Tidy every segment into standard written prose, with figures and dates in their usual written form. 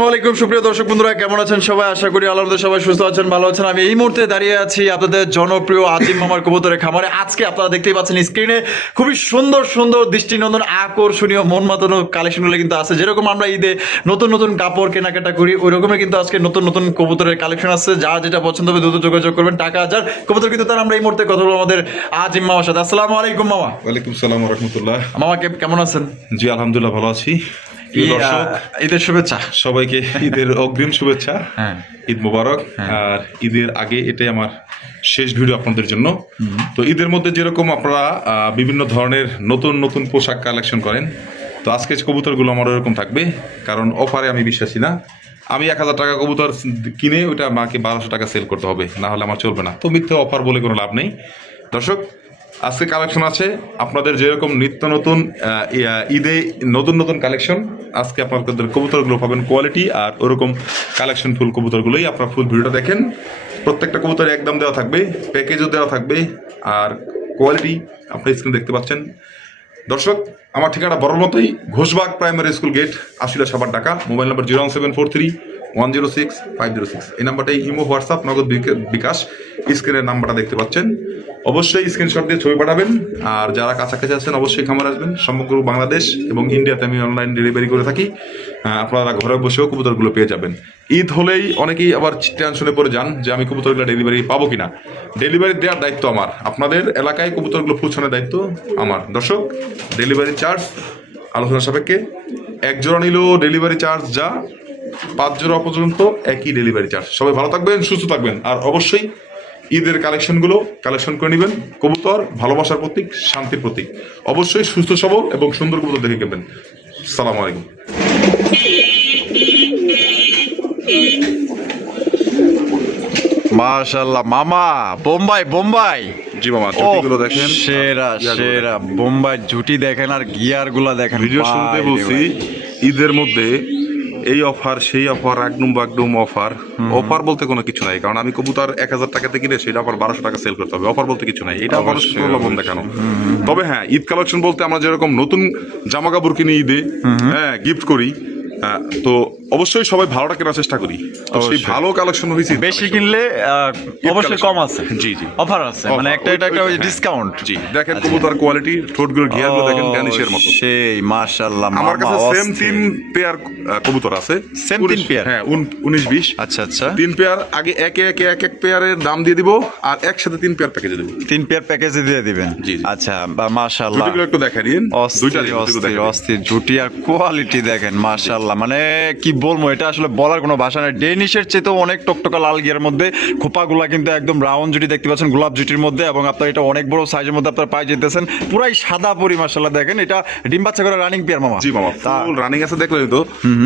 আসসালামু সুপ্রিয় দর্শক বন্ধুরা, কেমন আছেন সবাই? আশা করি আল্লাহর সবাই সুস্থ আছেন, ভালো আছেন। আমি এই মুহূর্তে দাঁড়িয়ে আছি আপনাদের জনপ্রিয় আজিম মামার কবুতরের খামারে। আজকে আপনারা দেখতেই পাচ্ছেন স্ক্রিনে খুবই সুন্দর সুন্দর দৃষ্টিনন্দন আকর্ষণীয় মন মাতানো কালেকশনগুলো কিন্তু আছে। যেরকম আমরা ঈদে নতুন নতুন কাপড় কেনাকাটা করি, ওই রকমের কিন্তু আজকে নতুন নতুন কবুতরের কালেকশন আছে। যা যেটা পছন্দ হবে দ্রুত যোগাযোগ করবেন। টাকা হাজার কবুতর কিন্তু তার আমরা এই মুহূর্তে কথা বলবো আমাদের আজিম মামার সাথে। আসসালামু আলাইকুম মামা। ওয়ালাইকুম সালাম রাহমাতুল্লাহ। মামা কেমন আছেন? জি আলহামদুলিল্লাহ ভালো আছি। দর্শক ঈদের শুভেচ্ছা সবাইকে, ঈদের অগ্রিম শুভেচ্ছা। হ্যাঁ, ঈদ মোবারক। আর ঈদের আগে এটাই আমার শেষ ভিডিও আপনাদের জন্য। তো ঈদের মধ্যে যেরকম আপনারা বিভিন্ন ধরনের নতুন নতুন পোশাক কালেকশন করেন, তো আজকে কবুতরগুলো আমার ওরকম থাকবে। কারণ অফারে আমি বিশ্বাসী না। আমি 1000 টাকা কবুতর কিনে ওইটা আমাকে 1200 টাকা সেল করতে হবে, না হলে আমার চলবে না। তো মিথ্যে অফার বলে কোনো লাভ নেই। দর্শক আজকে কালেকশন আছে আপনাদের যেরকম নিত্য নতুন ঈদে নতুন নতুন কালেকশন। আজকে আপনাদের কবুতরগুলো পাবেন কোয়ালিটি, আর ওরকম কালেকশন ফুল কবুতরগুলোই আপনারা ফুল ভিডিওটা দেখেন। প্রত্যেকটা কবুতরে একদম দেওয়া থাকবে, প্যাকেজও দেওয়া থাকবে, আর কোয়ালিটি আপনি স্ক্রিন দেখতে পাচ্ছেন। দর্শক আমার ঠিকানা বড় মতোই, Ghoshbag primary school gate, Ashulia Savar, Dhaka. Mobile number 0743106 এই নাম্বারটাই ইমো, হোয়াটসঅ্যাপ, নগদ বিকাশ। স্ক্রিনের নাম্বারটা দেখতে পাচ্ছেন। অবশ্যই স্ক্রিনশট দিয়ে ছবি পাঠাবেন। আর যারা কাছাকাছি আছেন অবশ্যই খামার আসবেন। সমগ্র বাংলাদেশ এবং ইন্ডিয়াতে আমি অনলাইন ডেলিভারি করে থাকি। আপনারা ঘরে বসেও কবুতরগুলো পেয়ে যাবেন। ঈদ হলেই অনেকেই আবার টেনশনে পড়ে যান যে আমি কবুতরগুলো ডেলিভারি পাবো কিনা। ডেলিভারি দেওয়ার দায়িত্ব আমার, আপনাদের এলাকায় কবুতরগুলো পৌঁছানোর দায়িত্ব আমার। দর্শক ডেলিভারি চার্জ আলোচনা সাপেক্ষে, এক জোড়া নিলেও ডেলিভারি চার্জ যা, 5 জোড়া পর্যন্ত একই ডেলিভারি চার্জ। সবাই ভালো থাকবেন, সুস্থ থাকবেন, আর অবশ্যই ঈদের কালেকশনগুলো কালেকশন করে নেবেন। কবুতর ভালোবাসার প্রতীক, শান্তির প্রতীক। অবশ্যই সুস্থ সবল এবং সুন্দর কবুতর দেখে কিনবেন। সালাম আলাইকুম। মাশাআল্লাহ মামা, বোম্বাই জি মামা, জুটিগুলো দেখেন, সেরা সেরা বোম্বাই জুটি দেখেন, আর গিয়ার গুলা দেখেন। ভিডিও শুরুতে বলছি ঈদের মধ্যে এই অফার সেই অফার, একদম অফার। অফার বলতে কোনো কিছু নাই, কারণ আমি কবুতর 1000 টাকাতে কিনে সেটা আবার 1200 টাকা সেল করতে হবে। অফার বলতে কিছু নাই, এটা মানুষ প্রলোভন দেখানো। তবে হ্যাঁ, ঈদ কালেকশন বলতে আমরা যেরকম নতুন জামা কাপড় কিনি ঈদে, হ্যাঁ গিফট করি, তো অবশ্যই সবাই ভালোটা কেনার চেষ্টা করি। সেই ভালো কালেকশন হয়েছে, বেশি কিনলে অবশ্যই কম আছে। জি জি, অফার আছে, মানে এটা ডিসকাউন্ট। জি দেখেন কবুতর কোয়ালিটি, ঠোঁটগুলোর ঘিয়ারগুলো দেখেন ড্যানিশের মতো। সেই মাশাআল্লাহ। আমার কাছে সেম 3 পেয়ার কবুতর আছে। Same 3 pair? হ্যাঁ 19-20। আচ্ছা আচ্ছা, 3 পেয়ার। আগে একে একে এক এক পেয়ারের দাম দিয়ে দিব, আর একসাথে 3 পেয়ার প্যাকেজে দেব। 3 পেয়ার প্যাকেজে দিয়ে দিবেন? জি। আচ্ছা মাশাআল্লাহ, জুটিগুলো একটু দেখাই দিন। দুইটা অস্থির জুটি আর কোয়ালিটি দেখেন মাশাআল্লাহ। মানে কি বলবো, এটা আসলে বলার কোনো ভাষা নেই। ডেনিশের চেয়েও অনেক টকটকা লাল গিয়ার মধ্যে খোপাগুলা কিন্তু একদম রাউন্ড জুটি দেখতে পাচ্ছেন, গোলাপ জুটির মধ্যে, এবং আপনার এটা অনেক বড় সাইজের মধ্যে আপনারা পাই যেতেছেন। পুরাই সাদা পরি মাশাআল্লাহ। দেখেন এটা ডিম বাচ্চা করে রানিং পেয়ার মামা? জি মামা, ফুল রানিং আছে, দেখলেন তো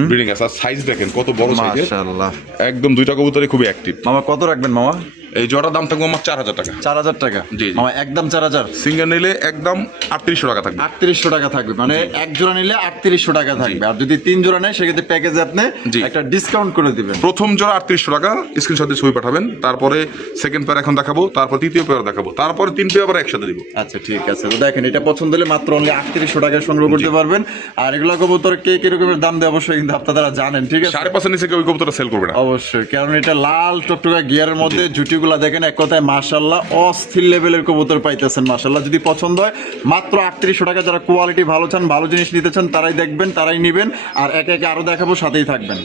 ব্রিডিং আছে। আর সাইজ দেখেন কত বড় সাইজের মাশাআল্লাহ। একদম দুইটা কবুতরই খুবই অ্যাক্টিভ। মামা কত রাখবেন মামা? এই জোড়ার দাম থাকবে আমার 4000 টাকা। 4000 টাকা? জি মামা, একদম 4000। সিঙ্গেল নিলে একদম 3800 টাকা থাকবে। 3800 টাকা থাকবে, মানে এক জোড়া নিলে 3800 টাকা থাকবে। আর যদি 3 জোড়া নেয় সেক্ষেত্রে প্যাকেজে আপনি একটা ডিসকাউন্ট করে দিবেন। প্রথম জোড়া 3800 টাকা, স্ক্রিনশট দিয়ে ছবি পাঠাবেন। তারপরে সেকেন্ড পেয়ার এখন দেখাবো, তারপর তৃতীয় পেয়ার দেখাবো, তারপরে 3 পেয়ার আবার একসাথে দিব। আচ্ছা ঠিক আছে। তো দেখেন এটা পছন্দ হলে মাত্র অনলি 3800 টাকায় সংগ্রহ করতে পারবেন। আর এগুলো কবুতর কে কিরকমের দাম দেয় অবশ্যই কিন্তু আপনারা জানেন, ঠিক আছে? 5.5 নিচে কেউ কবুতরটা সেল করবে না অবশ্যই, কারণ এটা লাল টকটকা গিয়ারের মধ্যে জুটিগুলা দেখেন, এক কথায় মাশাআল্লাহ অস্থির লেভেলের কবুতর পাইতেছেন মাশাআল্লাহ। যদি পছন্দ হয় মাত্র 3800 টাকা। যারা কোয়ালিটি ভালো চান, ভালো জিনিস নিতে চান, তারাই দেখবেন, তারাই নেবেন। আর একে একে আরো দেখাবো, সাথেই থাকবেন।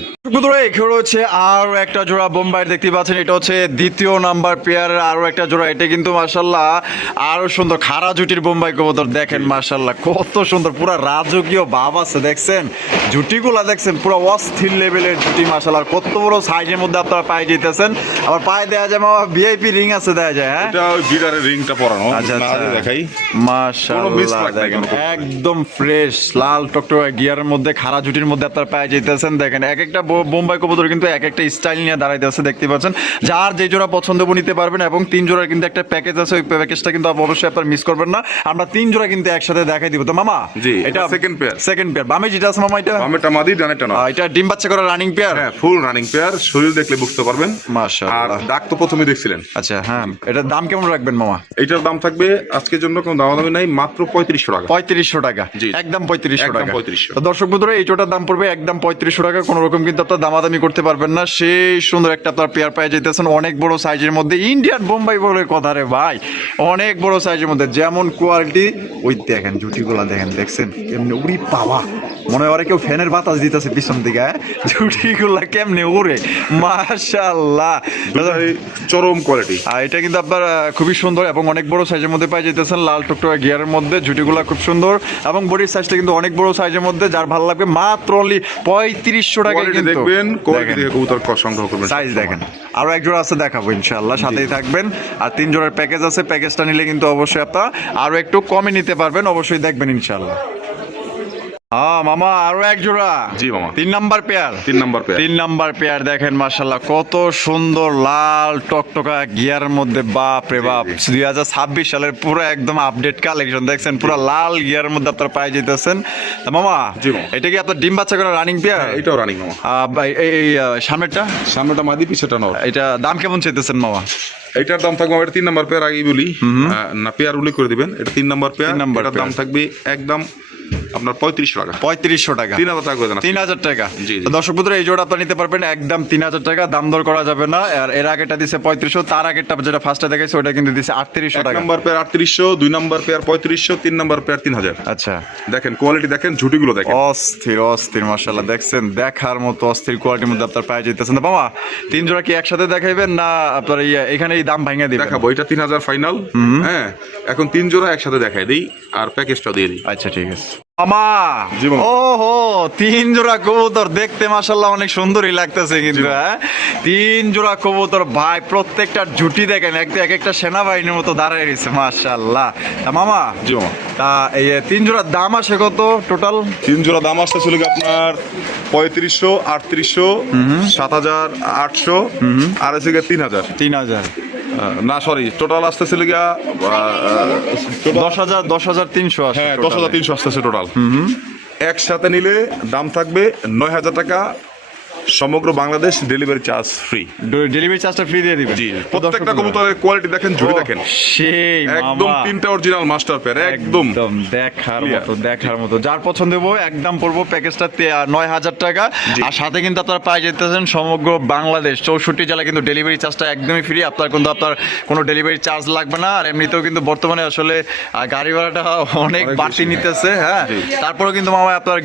এখানে হচ্ছে আরো একটা জোড়া বোম্বাই দেখতে পাচ্ছেন। এটা হচ্ছে দ্বিতীয় নাম্বার পেয়ারের আরো একটা জোড়া। এটা কিন্তু মাশাআল্লাহ আরো সুন্দর খাড়া জুটির বোম্বাই কবুতর। দেখেন মাশাআল্লাহ কত সুন্দর, পুরো রাজকীয় ভাব আছে। দেখছেন জুটিগুলা, দেখছেন পুরো অস্থির লেভেলের জুটি মাশাআল্লাহ। কত বড় সাইজের মধ্যে আপনারা পায়ে যেতেছেন। আবার পায়ে দেয়া যায় মামা ভিআইপি রিং আছে, দেয়া যায়। হ্যাঁ এটা ওই বিডারের রিংটা পরানো। আচ্ছা দেখাই মাশাআল্লাহ, দেখেন একদম ফ্রেশ লাল টকটকা গিয়ারের মধ্যে খাড়া জুটির মধ্যে আপনারা পায়ে যেতেছেন। দেখেন এক একটা বোম্বাই কবুতর কিন্তু এক একটা স্টাইল নিয়ে দাঁড়াইতে আছে, দেখতে পাচ্ছেন। যার যে জোড়া পছন্দ নিতে পারবেন, এবং 3 জোড়ার কিন্তু একটা প্যাকেজ আছে। ওই প্যাকেজটা কিন্তু অবশ্যই আপনারা মিস করবেন না। আমরা 3 জোড়া কিন্তু একসাথে দেখাই দিব। তো মামা জি, এটা সেকেন্ড পেয়ার। বামে যেটা আছে মামা, এটা বামেটা মাদি, ডানেরটা না। এটা ডিম বাচ্চা করা রানিং পেয়ার? হ্যাঁ ফুল রানিং পেয়ার। শরীর দেখলে বুঝতে পারবেন। মাশাআল্লাহ। আর ডাক তো প্রথমে দেখছেন এক্সিলেন্ট। আচ্ছা হ্যাঁ, এটার দাম কেমন রাখবেন মামা? এটার দাম থাকবে আজকের জন্য কোনো দামাদামি নাই, মাত্র 3500 টাকা। 3500 টাকা, জি। একদম 3500 একদম টাকা। 3500। তো দর্শক বন্ধুরা এই জোটার দাম পড়বে একদম 3500 টাকা, কোনো রকম কিন্তু আপনার দামাদামি করতে পারবেন না। সেই সুন্দর একটা আপনার পেয়ার পেয়ে যেতেছেন, অনেক বড় সাইজের মধ্যে, ইন্ডিয়ান বোম্বাই বলে কথা রে ভাই, অনেক বড় সাইজের মধ্যে, যেমন কোয়ালিটি ওই দেখেন জুটিগুলা দেখেন, দেখছেন কেমনে উড়ি পাওয়া, মনে হয় কেউ ফ্যানের বাতাস দিতেছে পিছন দিকে, জুটিগুলা কেমনে উড়ে, মাশাআল্লাহ চরম কোয়ালিটি। আর এটা কিন্তু আপনার খুবই সুন্দর এবং অনেক বড় সাইজের মধ্যে পাই যেতেছেন, লাল টকটকা গিয়ারের মধ্যে, জুটিগুলা খুব সুন্দর এবং বডির সাইজটা কিন্তু অনেক বড় সাইজের মধ্যে, যার ভালো লাগবে মাত্র অনলি 3500 টাকায় কোয়ালিটি কিন্তু দেখবেন, কোয়ালিটি দেখে কবুতর সংগ্রহ করবেন। সাইজ দেখেন, আরো এক জোড়া আছে দেখাবো ইনশাআল্লাহ, সাথেই থাকবেন। আর 3 জোড়ার প্যাকেজ আছে, প্যাকেজটা নিলে কিন্তু অবশ্যই আপনারা আরো একটু কমে নিতে পারবেন, অবশ্যই দেখবেন ইনশাআল্লাহ। হ্যাঁ মামা, আরো এক জোড়া। জি মামা, 3 number pair. 3 number pair. 3 number pair দেখেন মাশাআল্লাহ, কত সুন্দর লাল টকটকা গিয়ারের মধ্যে, বাপ রে বাপ, 2026 সালের পুরো একদম আপডেট কালেকশন দেখছেন, পুরো লাল গিয়ারের মধ্যে আপনারা পাই যেতেছেন। তা মামা, জি মামা, এটা কি আপনার ডিম বাচ্চা করা রানিং পেয়ার? এটাও রানিং মামা। এই সামনেরটা, সামনেটা মাদি, পিছেটা নর। এটা দাম কেমন চাইতেছেন মামা? এটার দাম থাকবে, এটা 3 নাম্বার পেয়ার, আগেই বলি না, পেয়ার উল্লেখ করে দিবেন, এটা 3 নাম্বার পেয়ার। এটার দাম থাকবে একদম আপনার 3500 টাকা। 3500 টাকা, 3000 টাকা করে দেন। 3000 টাকা। জি, জি। তো দর্শক বন্ধুরা এই জোড়া আপনারা নিতে পারবেন একদম 3000 টাকা, দাম দর করা যাবে না। আর এর আগেটা দিছে 3500, তার আগেরটা যেটা ফার্স্টে দেখাইছে ওটা কিন্তু দিছে 3800 এক টাকা। Number pair 3800, 2 number pair 3500, 3 number pair 3000। আচ্ছা, দেখেন কোয়ালিটি দেখেন, ঝুটিগুলো দেখেন, অস্থির অস্থির মাশাআল্লাহ, দেখছেন দেখার মতো অস্থির কোয়ালিটির মধ্যে আপনার পাই যেতেছেন। তো মামা 3 জোড়া কি একসাথে দেখাইবেন না আপনার এখানেই দাম ভাঙা দিবেন? দেখাবো, এটা 3000 ফাইনাল। হ্যাঁ, এখন 3 জোড়া একসাথে দেখাই দেই আর প্যাকেজটা দিয়ে দিই। আচ্ছা ঠিক আছে মামা। জি মামা। ওহো, 3 জোড়া কবুতর দেখতে মাশাআল্লাহ অনেক সুন্দরই লাগতেছে কিন্তু, হ্যাঁ 3 জোড়া কবুতর ভাই, প্রত্যেকটা জুটি দেখেন এক একটা সেনাবাহিনীর মতো দাঁড়ায় রয়েছে মাশাআল্লাহ। তা মামা, জি মামা, তা এই 3 জোড়ার দাম আসে কত টোটাল? 3 জোড়া দাম আসতে ছিল আপনার 3500, 3800, 7800 আর আছে 3000। 3000 না সরি, টোটাল আসতেছিল গিয়া 10,300 আসে। হ্যাঁ 10,300 আসতেছে টোটাল। একসাথে নিলে দাম থাকবে 9000 টাকা, সমগ্র Bangladesh delivery charge free. Delivery চার্জটা ফ্রি দিয়ে দিবেন। জি, প্রত্যেকটা কবুতরের কোয়ালিটি দেখেন, ঝুড়ি দেখেন, সেই একদম মামা, 3টা অরিজিনাল মাস্টার পেয়ার, একদম দেখার মতো দেখার মতো, যার পছন্দ হবে একদম পড়বো প্যাকেজটা 9000 টাকা। আর সাথে কিন্তু আপনারা পাই যেতেছেন সমগ্র বাংলাদেশ 64 জেলা কিন্তু ডেলিভারি চার্জটা একদমই ফ্রি, আপনার কিন্তু আপনার কোনো ডেলিভারি চার্জ লাগবে না। আর এমনিতেও কিন্তু বর্তমানে আসলে গাড়ি ভাড়াটা অনেক বাড়তি নিতেছে, হ্যাঁ তারপরেও কিন্তু মামা আপনার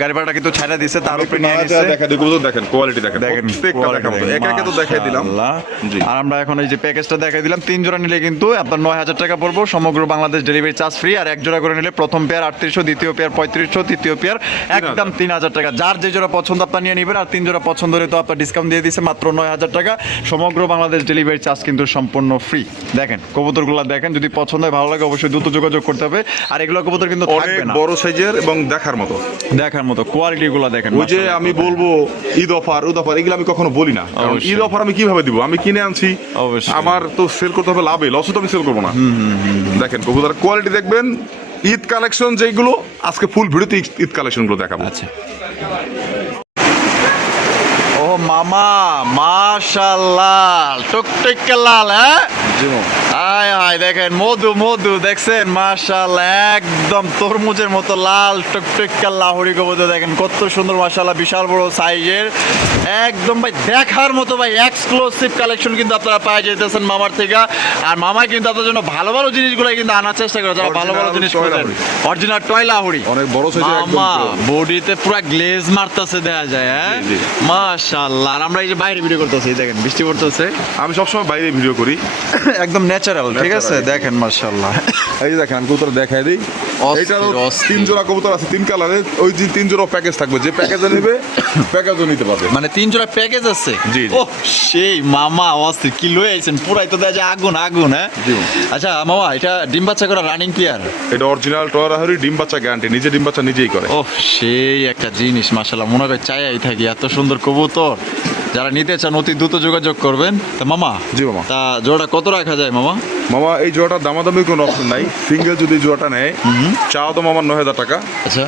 গাড়ি ভাড়াটা কিন্তু ছাড়া দিচ্ছে, তার উপরে নিয়ে নিচ্ছে। দেখা দিই কবুতর দেখেন, কোয়ালিটি দেখেন, দেখেন প্রত্যেকটা দেখাবো, একা একা তো দেখাই দিলাম। জি। আর আমরা এখন এই যে প্যাকেজটা দেখাই দিলাম, 3 জোড়া নিলে কিন্তু আপনার 9000 টাকা পড়বো, সমগ্র বাংলাদেশ ডেলিভারি চার্জ ফ্রি। আর এক জোড়া করে নিলে প্রথম পেয়ার 3800, দ্বিতীয় পেয়ার 3500, তৃতীয় পেয়ার একদম 3000 টাকা। যার যে জোড়া পছন্দ আপনার নিয়ে নেবেন। আর 3 জোড়া পছন্দ হলে তো আপনার ডিসকাউন্ট দিয়ে দিচ্ছে মাত্র 9000 টাকা, সমগ্র বাংলাদেশ ডেলিভারি চার্জ কিন্তু সম্পূর্ণ ফ্রি। দেখেন কবুতরগুলো দেখেন, যদি পছন্দ হয় ভালো লাগে অবশ্যই দ্রুত যোগাযোগ করতে হবে। আর এগুলো কবুতর কিন্তু অনেক থাকবে না, বড় সাইজের এবং দেখার মতো, দেখার মতো কোয়ালিটিগুলো দেখেন। ওই যে আমি বলবো ঈদ অফার এগুলো আমি কখনো বলি না, কারণ অবশ্যই। ঈদ অফার আমি কিভাবে দিব? আমি কিনে আনছি, অবশ্যই। আমার তো সেল করতে হবে লাভে, লসে তো আমি সেল করবো না। দেখেন কবুতরের কোয়ালিটি দেখবেন, ঈদ কালেকশন যেগুলো আজকে ফুল ভিডিওতে ঈদ কালেকশন গুলো দেখাবো। আচ্ছা, ও মামা মাশাআল্লাহ, টুকটুকে লাল, হ্যাঁ আয় আয় দেখেন, মধু মধু দেখছেন মাশাআল্লাহ, একদম তরমুজের মতো লাল টুকটুকে লাহোরি কবুতর দেখেন কত সুন্দর মাশাআল্লাহ, বিশাল বড় সাইজের, একদম ভাই দেখার মতো ভাই এক্সক্লুসিভ কালেকশন কিন্তু আপনারা পাই যেতেছেন মামার থেকে। আর মামাই কিন্তু আপনাদের জন্য ভালো ভালো জিনিসগুলো কিন্তু আনার চেষ্টা করে, যারা ভালো ভালো জিনিস খোঁজেন। অরিজিনাল টয় লাহোরি, অনেক বড় সাইজের, একদম মামা বডিতে পুরো গ্লেজ মারতেছে দেখা যায়, হ্যাঁ জি, জি। মাশাআল্লাহ। আর আমরা এই যে বাইরে ভিডিও করতেছি, দেখেন বৃষ্টি পড়তেছে, আমি সবসময় বাইরে ভিডিও করি, একদম ন্যাচারাল, ঠিক আছে দেখেন মাশাআল্লাহ। এই যে দেখেন আমি কবুতর দেখাই দিই, এইটারও 3 জোড়া কবুতর আছে, 3 কালারের, ওই যে 3 জোড়া প্যাকেজ থাকবে, যে প্যাকেজে নেবে প্যাকেজও নিতে পারবে। মানে 3 জোড়া প্যাকেজ আছে। জি, জি। ও সেই মামা অস্থির, কি লয়ে আইছেন পুরাই তো দেখা যায় আগুন আগুন, হ্যাঁ জি। আচ্ছা মামা, এটা ডিম বাচ্চা করা রানিং পেয়ার? এটা অরিজিনাল টয়রাহারি, ডিম বাচ্চা গ্যারান্টি, নিজে ডিম বাচ্চা নিজেই করে। ও সেই একটা জিনিস মাশাআল্লাহ, মনে করে চাইই থাকি, এত সুন্দর কবুতর। যারা নিতে চান অতি দ্রুত যোগাযোগ করবেন। তা মামা, জি মামা, তা জোড়া কত রাখা যায় মামা? মামা এই জোড়াটার দামাদামি কোনো অপশন নাই, সিঙ্গেল যদি জোড়াটা নেয় চাও তো মামার 9000 টাকা, আচ্ছা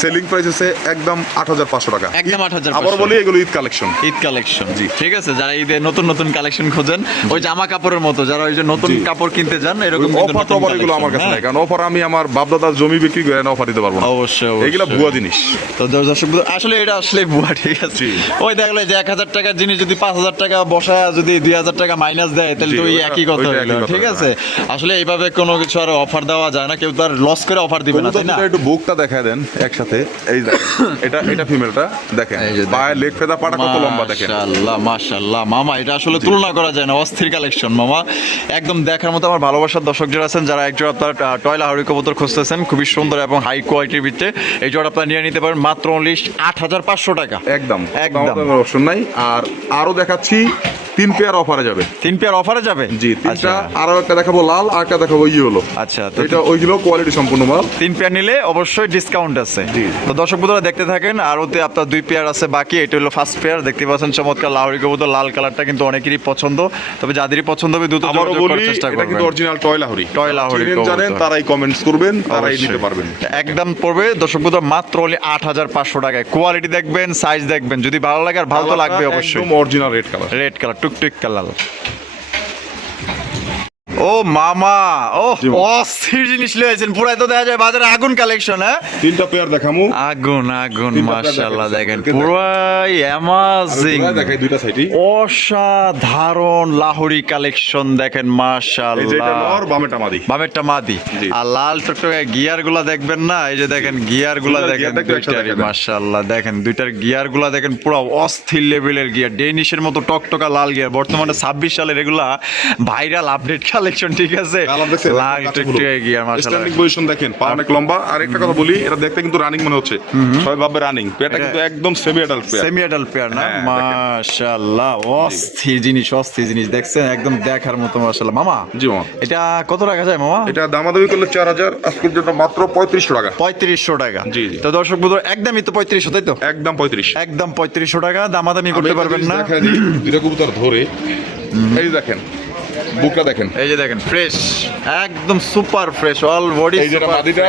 সেলিং প্রাইস হচ্ছে একদম 8,500 টাকা। একদম 8,500 আবার বলি এগুলো ঈদ কালেকশন। ঈদ কালেকশন, জি। ঠিক আছে। যারা ঈদে নতুন নতুন কালেকশন খোঁজেন, ওই জামা কাপড়ের মতো যারা ওই যে নতুন জি। কাপড় কিনতে যান, এরকম কিন্তু অফার নতুন টফার এগুলো collection, আমার কাছে হ্যাঁ? নাই, কারণ অফার আমি আমার বাপদাদার জমি বিক্রি করে অফার দিতে পারবো না। অবশ্যই এগুলো ভুয়া জিনিস। তো দর্শক বন্ধু, আসলে এটা আসলে ভুয়া, ঠিক আছে। জি। ওই দেখলে যে 1,000 টাকার জিনিস যদি 5,000 টাকা বসায় যদি 2,000 টাকা মাইনাস দেয়, তাহলে জি, তো ওই ওইটা- একই কথা ওইটা হলো, একই কথা, ঠিক আছে। আসলে এইভাবে কোনো কিছু আর অফার দেওয়া যায় না, কেউ তো আর লস করে অফার দিবে না, তাই না? কবুতরটা একটু বুকটা দেখায় দেন একসাথে। এই দেখেন, এটা ফিমেলটা দেখেন, এই যে দেখেন। পায়ে লেগ ফেদা পাটা কত লম্বা দেখেন। মাশাআল্লাহ মাশাআল্লাহ মামা, এটা আসলে তুলনা করা যায় না, অস্থির কালেকশন মামা, একদম দেখার মতো। আমার ভালোবাসার দর্শক যারা আছেন, যারা একজন আপনার টয়লা হাউরি কবুতর খুঁজতেছেন খুবই সুন্দর এবং হাই কোয়ালিটির ভিতরে, এই জোড়া আপনারা নিয়ে নিতে পারেন মাত্র অনলি 8,500 টাকা। একদম একদম। অপশন নাই। আর আরো দেখাচ্ছি 3 পেয়ার অফারে যাবে। 3 পেয়ার অফারে যাবে? জি, আচ্ছা 3টা। আরো একটা দেখাবো লাল, আর একটা দেখাবো ইয়েলো। আচ্ছা, তো এটা ওইগুলো কোয়ালিটি সম্পূর্ণ মাল। 3 পেয়ার নিলে অবশ্যই ডিসকাউন্ট আছে। জি। তো দর্শক বন্ধুরা দেখতে থাকেন। আর ওতে আপনার 2 পেয়ার আছে বাকি। এটা হলো ফার্স্ট পেয়ার, দেখতে পাচ্ছেন চমৎকার লাহোরি কবুতর, লাল কালারটা কিন্তু অনেকেরই পছন্দ। তবে যাদেরই পছন্দ হবে দ্রুত আবারও যোগাযোগ বলি, করার চেষ্টা এটা করবেন। কিন্তু অরিজিনাল টয়লা হরি। টয়লা হরি চিনেন কবুতর। জানেন তারাই কমেন্টস করবেন, তারাই অবশ্যই। নিতে পারবেন। একদম পড়বে দর্শক বন্ধুরা মাত্র অনলি 8,500 টাকায়। কোয়ালিটি দেখবেন, সাইজ দেখবেন, যদি ভালো লাগে আর ভালো তো লাগবে অবশ্যই। একদম original red colour. Red colour, টুকটুক কালার। ও মামা, ও জি মামা। অস্থির জিনিস লয়েছেন, পুরাই তো দেখা যায় বাজারে আগুন কালেকশন। হ্যাঁ, 3টা পেয়ার দেখামু। আগুন আগুন, তিনটা মাশাআল্লাহ দেখেন, দেখেন, পুরাই অ্যামাজিং, দেখাই দুইটা সাইডই। অসাধারণ লাহোরি কালেকশন দেখেন, এই যে এটা মাশাআল্লাহ। নর, বামেটা মাদি। বামেরটা মাদি, জি। আর লাল টকটকে গিয়ার গুলা দেখবেন না, এই যে দেখেন গিয়ার গুলা দুইটার দেখেন, gear টা একটু একসাথে দুইটারই দেখেন। মাশাআল্লাহ দেখেন, দুইটার গিয়ার গুলা দেখেন, পুরো অস্থির লেভেলের গিয়ার, ডেনিশের মতো টকটকা লাল গিয়ার। বর্তমানে 26 সালের এগুলা ভাইরাল আপডেট কালেকশন, ঠিক আছে। কালার দেখছেন? লাল টকটকে গিয়ার মাশাআল্লাহ। স্ট্যান্ডিং পজিশন দেখেন, পা অনেক লম্বা। আর একটা কথা বলি, এটা দেখতে কিন্তু রানিং মনে হচ্ছে, সবাই ভাববে রানিং। পেয়ারটা কিন্তু একদম semi adult pair. Semi adult pair না? হ্যাঁ, দেখেন। মাশাআল্লাহ, অস্থির জিনিস, অস্থির জিনিস দেখছেন, একদম দেখার মতো মাশাআল্লাহ। মামা, জি মামা। এটা কত রাখা যায় মামা? এটা দামাদামি করলে 4,000, আজকের জন্য মাত্র 3500 টাকা। 3500 টাকা। জি, জি। তো দর্শক বন্ধু, একদমই তো 3500, তাই তো? একদম 35। একদম 3500 টাকা, দামাদামি করতে পারবেন না। দুটা কবুতর ধরে এই যে দেখেন, বুকটা দেখেন। এই যে দেখেন, ফ্রেশ, একদম সুপার ফ্রেশ, অল বডি। এই যেটা মাদিটা,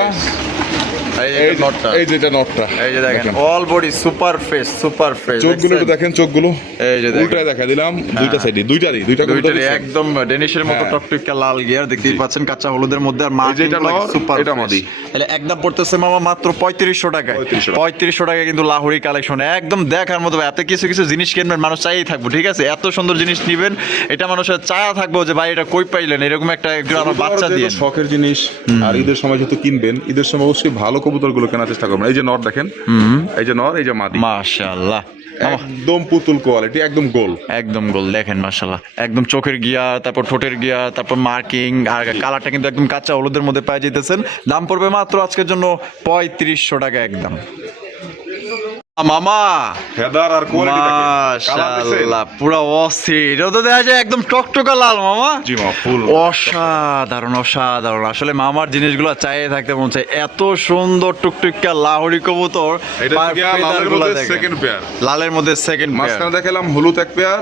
এই যে নটটা, এই যেটা নটটা। এই যে দেখেন, all body super fresh, super fresh. চোখগুলো একটু দেখেন, চোখগুলো এই যে দেখেন, উল্টায় দেখা দিলাম দুইটা সাইডে, দুইটা কবুতর দুইটারই দেখছেন? একদম ডেনিশের মতো হ্যাঁ। টকটকা লাল গিয়ার দেখতেই পাচ্ছেন, কাঁচা হলুদের মধ্যে। আর এই যে এটা নর, সুপার এটা মাদি। তাহলে একদম পড়তেছে মামা মাত্র 3500 টাকায়। 3500 3500 টাকায় কিন্তু লাহোরি কালেকশন, একদম দেখার মতো। এত কিছু কিছু জিনিস কিনবেন, মানুষ চাইই থাকবো, ঠিক আছে। এত সুন্দর জিনিস নিবেন, এটা মানুষের চায়া থাকবো যে ভাই এটা কই পাইলেন, এরকম একটা একজন আমার বাচ্চা যেহেতু দিয়ে। শখের জিনিস, আর ঈদের সময় যেহেতু কিনবেন, ঈদের সময় অবশ্যই ভালো কবুতরগুলো কেনার চেষ্টা করবেন। এই যে নর দেখেন, এই যে নর, এই যে মাদি, মাশাআল্লাহ মামা, একদম পুতুল কোয়ালিটি, একদম গোল। একদম গোল দেখেন মাশাআল্লাহ, একদম চোখের গিয়ার, তারপর ঠোঁটের গিয়ার, তারপর মার্কিং, আর কালারটা কিন্তু একদম কাঁচা হলুদের মধ্যে পেয়ে যেতেছেন। দাম পড়বে মাত্র আজকের জন্য 3500 টাকা একদম। মামা, ফেদার আর কোয়ালিটি দেখেন, কালার দেখছেন? মাশাআল্লাহ পুরো অস্থির, এটা তো দেখা যায় একদম টকটকা লাল মামা। জি মা, ফুল অসাধারণ অসাধারণ, আসলে মামার জিনিসগুলো চাইয়ে থাকতে মন চায়। এত সুন্দর টুকটুকা লাহোরি কবুতর, এটা পার থেকে লালের ফেদারগুলো মধ্যে দেখেন। Second pair. লালের মধ্যে সেকেন্ড পেয়ার, মাঝখানে দেখালাম হলুদ এক পেয়ার,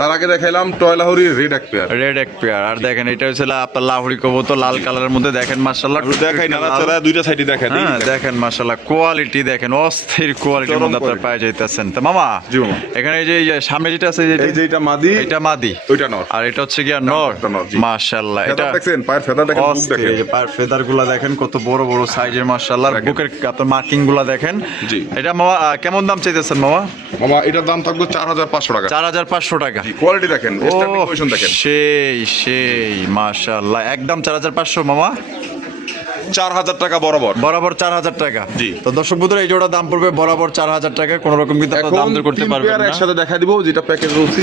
তার আগে দেখাইলাম টয়লা হরি রেড এক পেয়ার। রেড এক পেয়ার। আর দেখেন এটা হচ্ছে আপনার লাহোরি কবুতর লাল কালারের মধ্যে, দেখেন মাশাআল্লাহ। দেখাই না চালা, দুইটা সাইডে দেখাই দিই। হ্যাঁ দেখেন মাশাআল্লাহ, কোয়ালিটি দেখেন, অস্থির কোয়ালিটির চরম মধ্যে আপনারা quality। পেয়ে যাইতেছেন। তো মামা, জি মামা। এখানে এই যে সামনে যেটা আছে, এই যে এটা মাদি, এটা মাদি, ওইটা নর। আর এটা হচ্ছে গিয়া নর। এটা নর, জি। মাশাআল্লাহ, এটা ফেদার দেখছেন, পায়ের ফেদার দেখেন, বুক অস্থির। দেখেন। এই যে পায়ের ফেদার গুলা দেখেন কত বড় বড় সাইজের মাশাআল্লাহ। দেখেন। বুকের আপনার মার্কিং গুলা দেখেন। জি। এটা মামা কেমন দাম চাইতেছেন মামা? মামা এটার দাম থাকবে 4,500 টাকা। 4500 টাকা। কোয়ালিটি দেখেন, স্ট্যান্ডিং ও পজিশন দেখেন। সেই মাশাআল্লাহ, একদম 4500 মামা, 4,000 টাকা বরাবর। বরাবর 4000 টাকা। জি। তো দর্শক বন্ধুরা, এই জোড়া দাম পড়বে বরাবর 4000 টাকা, কোনো রকম কিন্তু আপনারা দাম এখন দর করতে 3 পারবেন পেয়ার না। একসাথে দেখা দিব, যেটা প্যাকেজ বলছি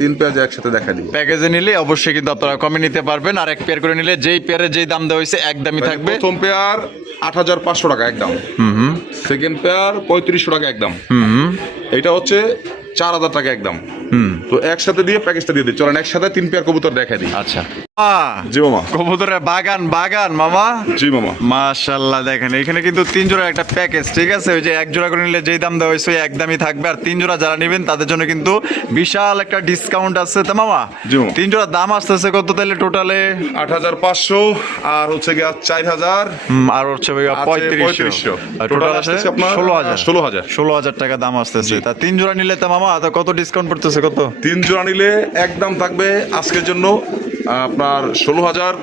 3 পেয়ার একসাথে দেখা দিব। প্যাকেজে নিলে অবশ্যই কিন্তু আপনারা কমে নিতে পারবেন, আর এক পেয়ার করে নিলে যেই পেয়ারে যেই দাম দেওয়া হয়েছে একদমই থাকবে। প্রথম পেয়ার 8,500 টাকা একদম, সেকেন্ড পেয়ার 3500 টাকা একদম, এটা হচ্ছে 4,000 টাকা একদম, তো একসাথে দিয়ে প্যাকেজটা দিয়ে দিই। চলেন একসাথে 3 পেয়ার কবুতর দেখাই দিই। আচ্ছা জি মামা। কবুতরের বাগান মামা। জি মামা। মাশাআল্লাহ দেখেন এখানে কিন্তু 3 জোড়া একটা প্যাকেজ, ঠিক আছে? ওই যে 1 জোড়া করে নিলে যেই দাম দেওয়া হয়েছে ওই একদমই থাকবে, আর 3 জোড়া যারা নেবেন তাদের জন্য কিন্তু বিশাল একটা ডিসকাউন্ট আছে। তো মামা জি মামা। 3 জোড়া দাম আসতেছে কত তাহলে টোটালে? 8,500 আর হচ্ছে গিয়ে 4,000 আর হচ্ছে ভাইয়া 3500, টোটাল আসছে আপনার 16,000 টাকা দাম আসতেছে। তা 3 জোড়া নিলে তো মামা তো কত ডিসকাউন্ট পড়তেছে কত? 3 জোড়া নিলে একদম থাকবে আজকের জন্য আপনার 16,000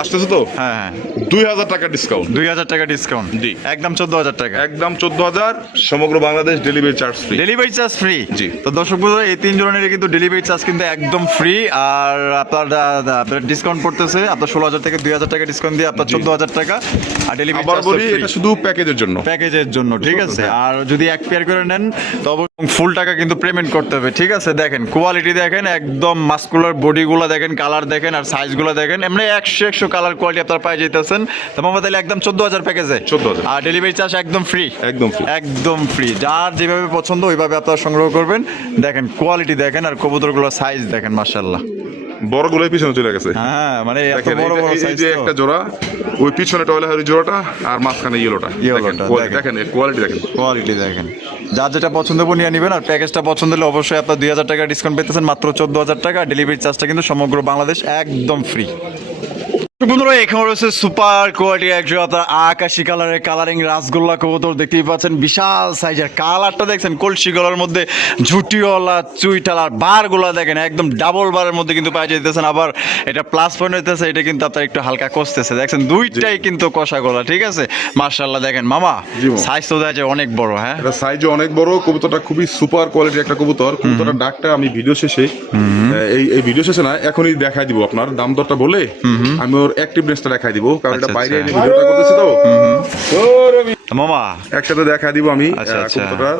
আসতেছে তো, হ্যাঁ 2,000 টাকা ডিসকাউন্ট। 2,000 টাকা ডিসকাউন্ট, জি। একদম 14,000 টাকা, একদম 14,000, সমগ্র Bangladesh delivery charge free. Delivery charge free. জি। তো দর্শক বন্ধুরা এই 3 জনের কিন্তু ডেলিভারি চার্জ কিন্তু একদম ফ্রি, আর আপনার ডিসকাউন্ট পড়তেছে আপনার 16,000 থেকে 2,000 টাকা ডিসকাউন্ট দিয়ে আপনার 14,000 টাকা, আর ডেলিভারি আবার চার্জ বলি এটা শুধু প্যাকেজের জন্য। প্যাকেজের জন্য, ঠিক আছে? আর যদি এক পেয়ার করে নেন তবে ফুল টাকা কিন্তু পেমেন্ট করতে হবে, ঠিক আছে? দেখেন কোয়ালিটি দেখেন, একদম মাস্কুলার বডিগুলো দেখেন, কালার দেখেন আর সাইজগুলো দেখেন, এমনি 100 কালার কোয়ালিটি আপনারা পাই যেতেছেন। তো মামা তাহলে একদম 14,000 প্যাকেজে 14,000, আর ডেলিভারি চার্জ একদম ফ্রি। একদম ফ্রি। একদম ফ্রি, যার যেভাবে পছন্দ ওইভাবে আপনারা সংগ্রহ করবেন। দেখেন কোয়ালিটি দেখেন আর কবুতরগুলোর সাইজ দেখেন, মাশাআল্লাহ। বড়গুলোই পিছনে চলে গেছে। হ্যাঁ মানে এত দেখেন বড় বড় এই সাইজ যে একটা জোড়া, ওই পিছনে টয়লা হরি জোড়াটা আর মাঝখানে ইয়েলোটা। দেখেন কোয়ালিটি দেখেন, কোয়ালিটি দেখেন, যার যেটা পছন্দ হবে নিয়ে নেবেন। আর প্যাকেজটা পছন্দ হলে অবশ্যই আপনার 2,000 টাকা ডিসকাউন্ট পেতেছেন, মাত্র 14,000 টাকা। ডেলিভারি চার্জটা কিন্তু সমগ্র বাংলাদেশ একদম ফ্রি। বন্ধুরা এখানে রয়েছে সুপার কোয়ালিটি একজন আপনার আকাশি কালারের কালারিং রাসগোল্লা কবুতর দেখতেই পাচ্ছেন, বিশাল সাইজের। কালারটা দেখছেন কলসি গলার মধ্যে ঝুটিওয়ালা চুইটাল, আর বারগুলা দেখেন একদম ডাবল বারের মধ্যে কিন্তু পাই যেতেছেন। আবার এটা প্লাস পয়েন্ট হইতেছে, এটা কিন্তু আপনার একটু হালকা কষতেছে, দেখছেন দুইটাই কিন্তু কষা গলা, ঠিক আছে? মাশাআল্লাহ দেখেন মামা, সাইজ তো দেখা যায় অনেক বড়। হ্যাঁ এটা সাইজও অনেক বড়, কবুতরটা খুবই সুপার কোয়ালিটির একটা কবুতর। কবুতরটার ডাকটা আমি ভিডিও শেষে এই ভিডিও শেষে না এখনই দেখাই দিব, আপনার দাম দরটা বলে আমি ওর অ্যাক্টিভনেসটা দেখাই দিব, কারণ এটা বাইরে এনে ভিডিওটা করতেছি তো মামা একসাথে দেখা দিব আমি। কবুতরটা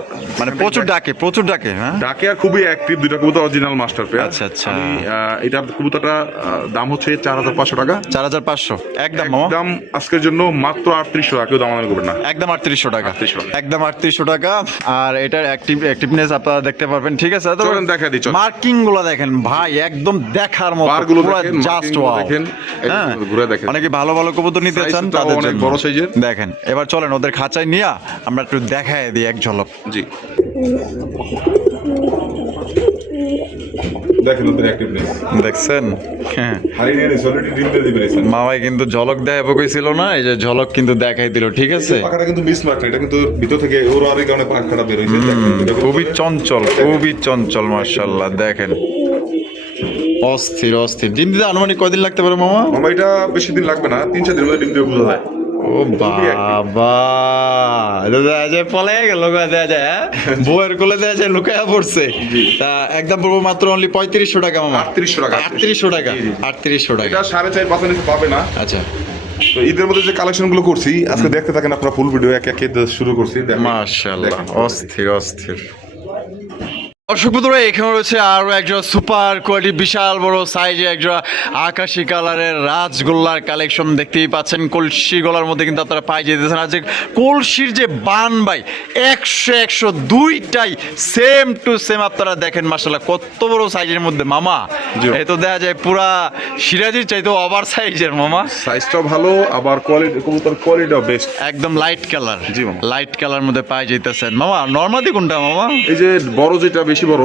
মানে প্রচুর ডাকে, হ্যাঁ ডাকে আর খুবই অ্যাক্টিভ, দুইটা কবুতর অরিজিনাল মাস্টার পেয়ার। আচ্ছা। এটা কবুতরটা দাম হচ্ছে 4,500 টাকা। 4,500 একদম মামা, দাম আজকের জন্য মাত্র 3800 টাকা, কেউ দাম আমাকে করবেন না, একদম 3800 টাকা, 3800 টাকা। একদম 3800 টাকা। আর এটার অ্যাক্টিভনেস আপনারা দেখতে পারবেন, ঠিক আছে? চলেন দেখা দিই, চলেন। মার্কিং গুলো দেখেন ভাই, একদম দেখার মতো, বারগুলো পুরো দেখেন, জাস্ট marking গুলো ওয়াও। দেখেন, হ্যাঁ ঘুরে দেখেন। অনেকে ভালো ভালো কবুতর নিতে চান, সাইজটাও তাদের অনেক জন্য বড় সাইজের। দেখেন এবার চলেন ওদের খাঁচায় নিয়ে আমরা একটু দেখায় দিই এক ঝলক। জি দেখেন ওদের অ্যাক্টিভনেস দেখছেন? হ্যাঁ হারিয়ে নিয়ে অলরেডি ডিম দিয়ে দিবেন। মামাই কিন্তু ঝলক দেখাবো কইছিল না, এই যে ঝলক কিন্তু দেখাই দিল, ঠিক আছে? পাখাটা কিন্তু মিস মার্ক, এটা কিন্তু ভিতর থেকে ওর আরেক কারণে পাখাটা বের হইছে। খুবই চঞ্চল মাশাআল্লাহ দেখেন, অস্থির। ডিম দিতে আনুমানিক কয়দিন লাগতে পারে মামা? মামা এটা বেশি দিন লাগবে না, 3-4 দিনের মধ্যে ডিম দিয়ে বোঝা যায়। ও বাবা, দেখা যায় পলাই গেল, দেখা যায় বউয়ের কোলে দেখা যায় লুকায়া পড়ছে। তা একদম পড়বো মাত্র অনলি 3500 টাকা মামা। 3800 টাকা। 3800 টাকা, 3800 টাকা। এটা 4.5% নিচে পাবে না। আচ্ছা তো ঈদের মধ্যে যে কালেকশন গুলো করছি আজকে দেখতে থাকেন আপনারা, ফুল ভিডিও এক এক শুরু করছি। মাশাআল্লাহ অস্থির। দর্শক বন্ধুরা এখানে রয়েছে আরো একজন সুপার কোয়ালিটি বিশাল বড় সাইজে একজন আকাশি কালারের রাজগোল্লার কালেকশন দেখতেই পাচ্ছেন। কলসি গলার মধ্যে কিন্তু আপনারা পাই যেতেছেন। আর যে কলসির যে বান ভাই 100 দুইটাই সেম টু সেম আপনারা দেখেন, মাশাআল্লাহ কত বড় সাইজের মধ্যে মামা। এই তো দেখা যায় পুরা সিরাজির চাইতে ওভার সাইজের মামা। সাইজটাও ভালো, আবার কোয়ালিটি কবুতর কোয়ালিটিও বেস্ট, একদম লাইট কালার। জি মামা, লাইট কালার মধ্যে পাই যেতেছেন মামা। নরমাদি কোনটা মামা? এই যে বড় যেটা বেশি বড়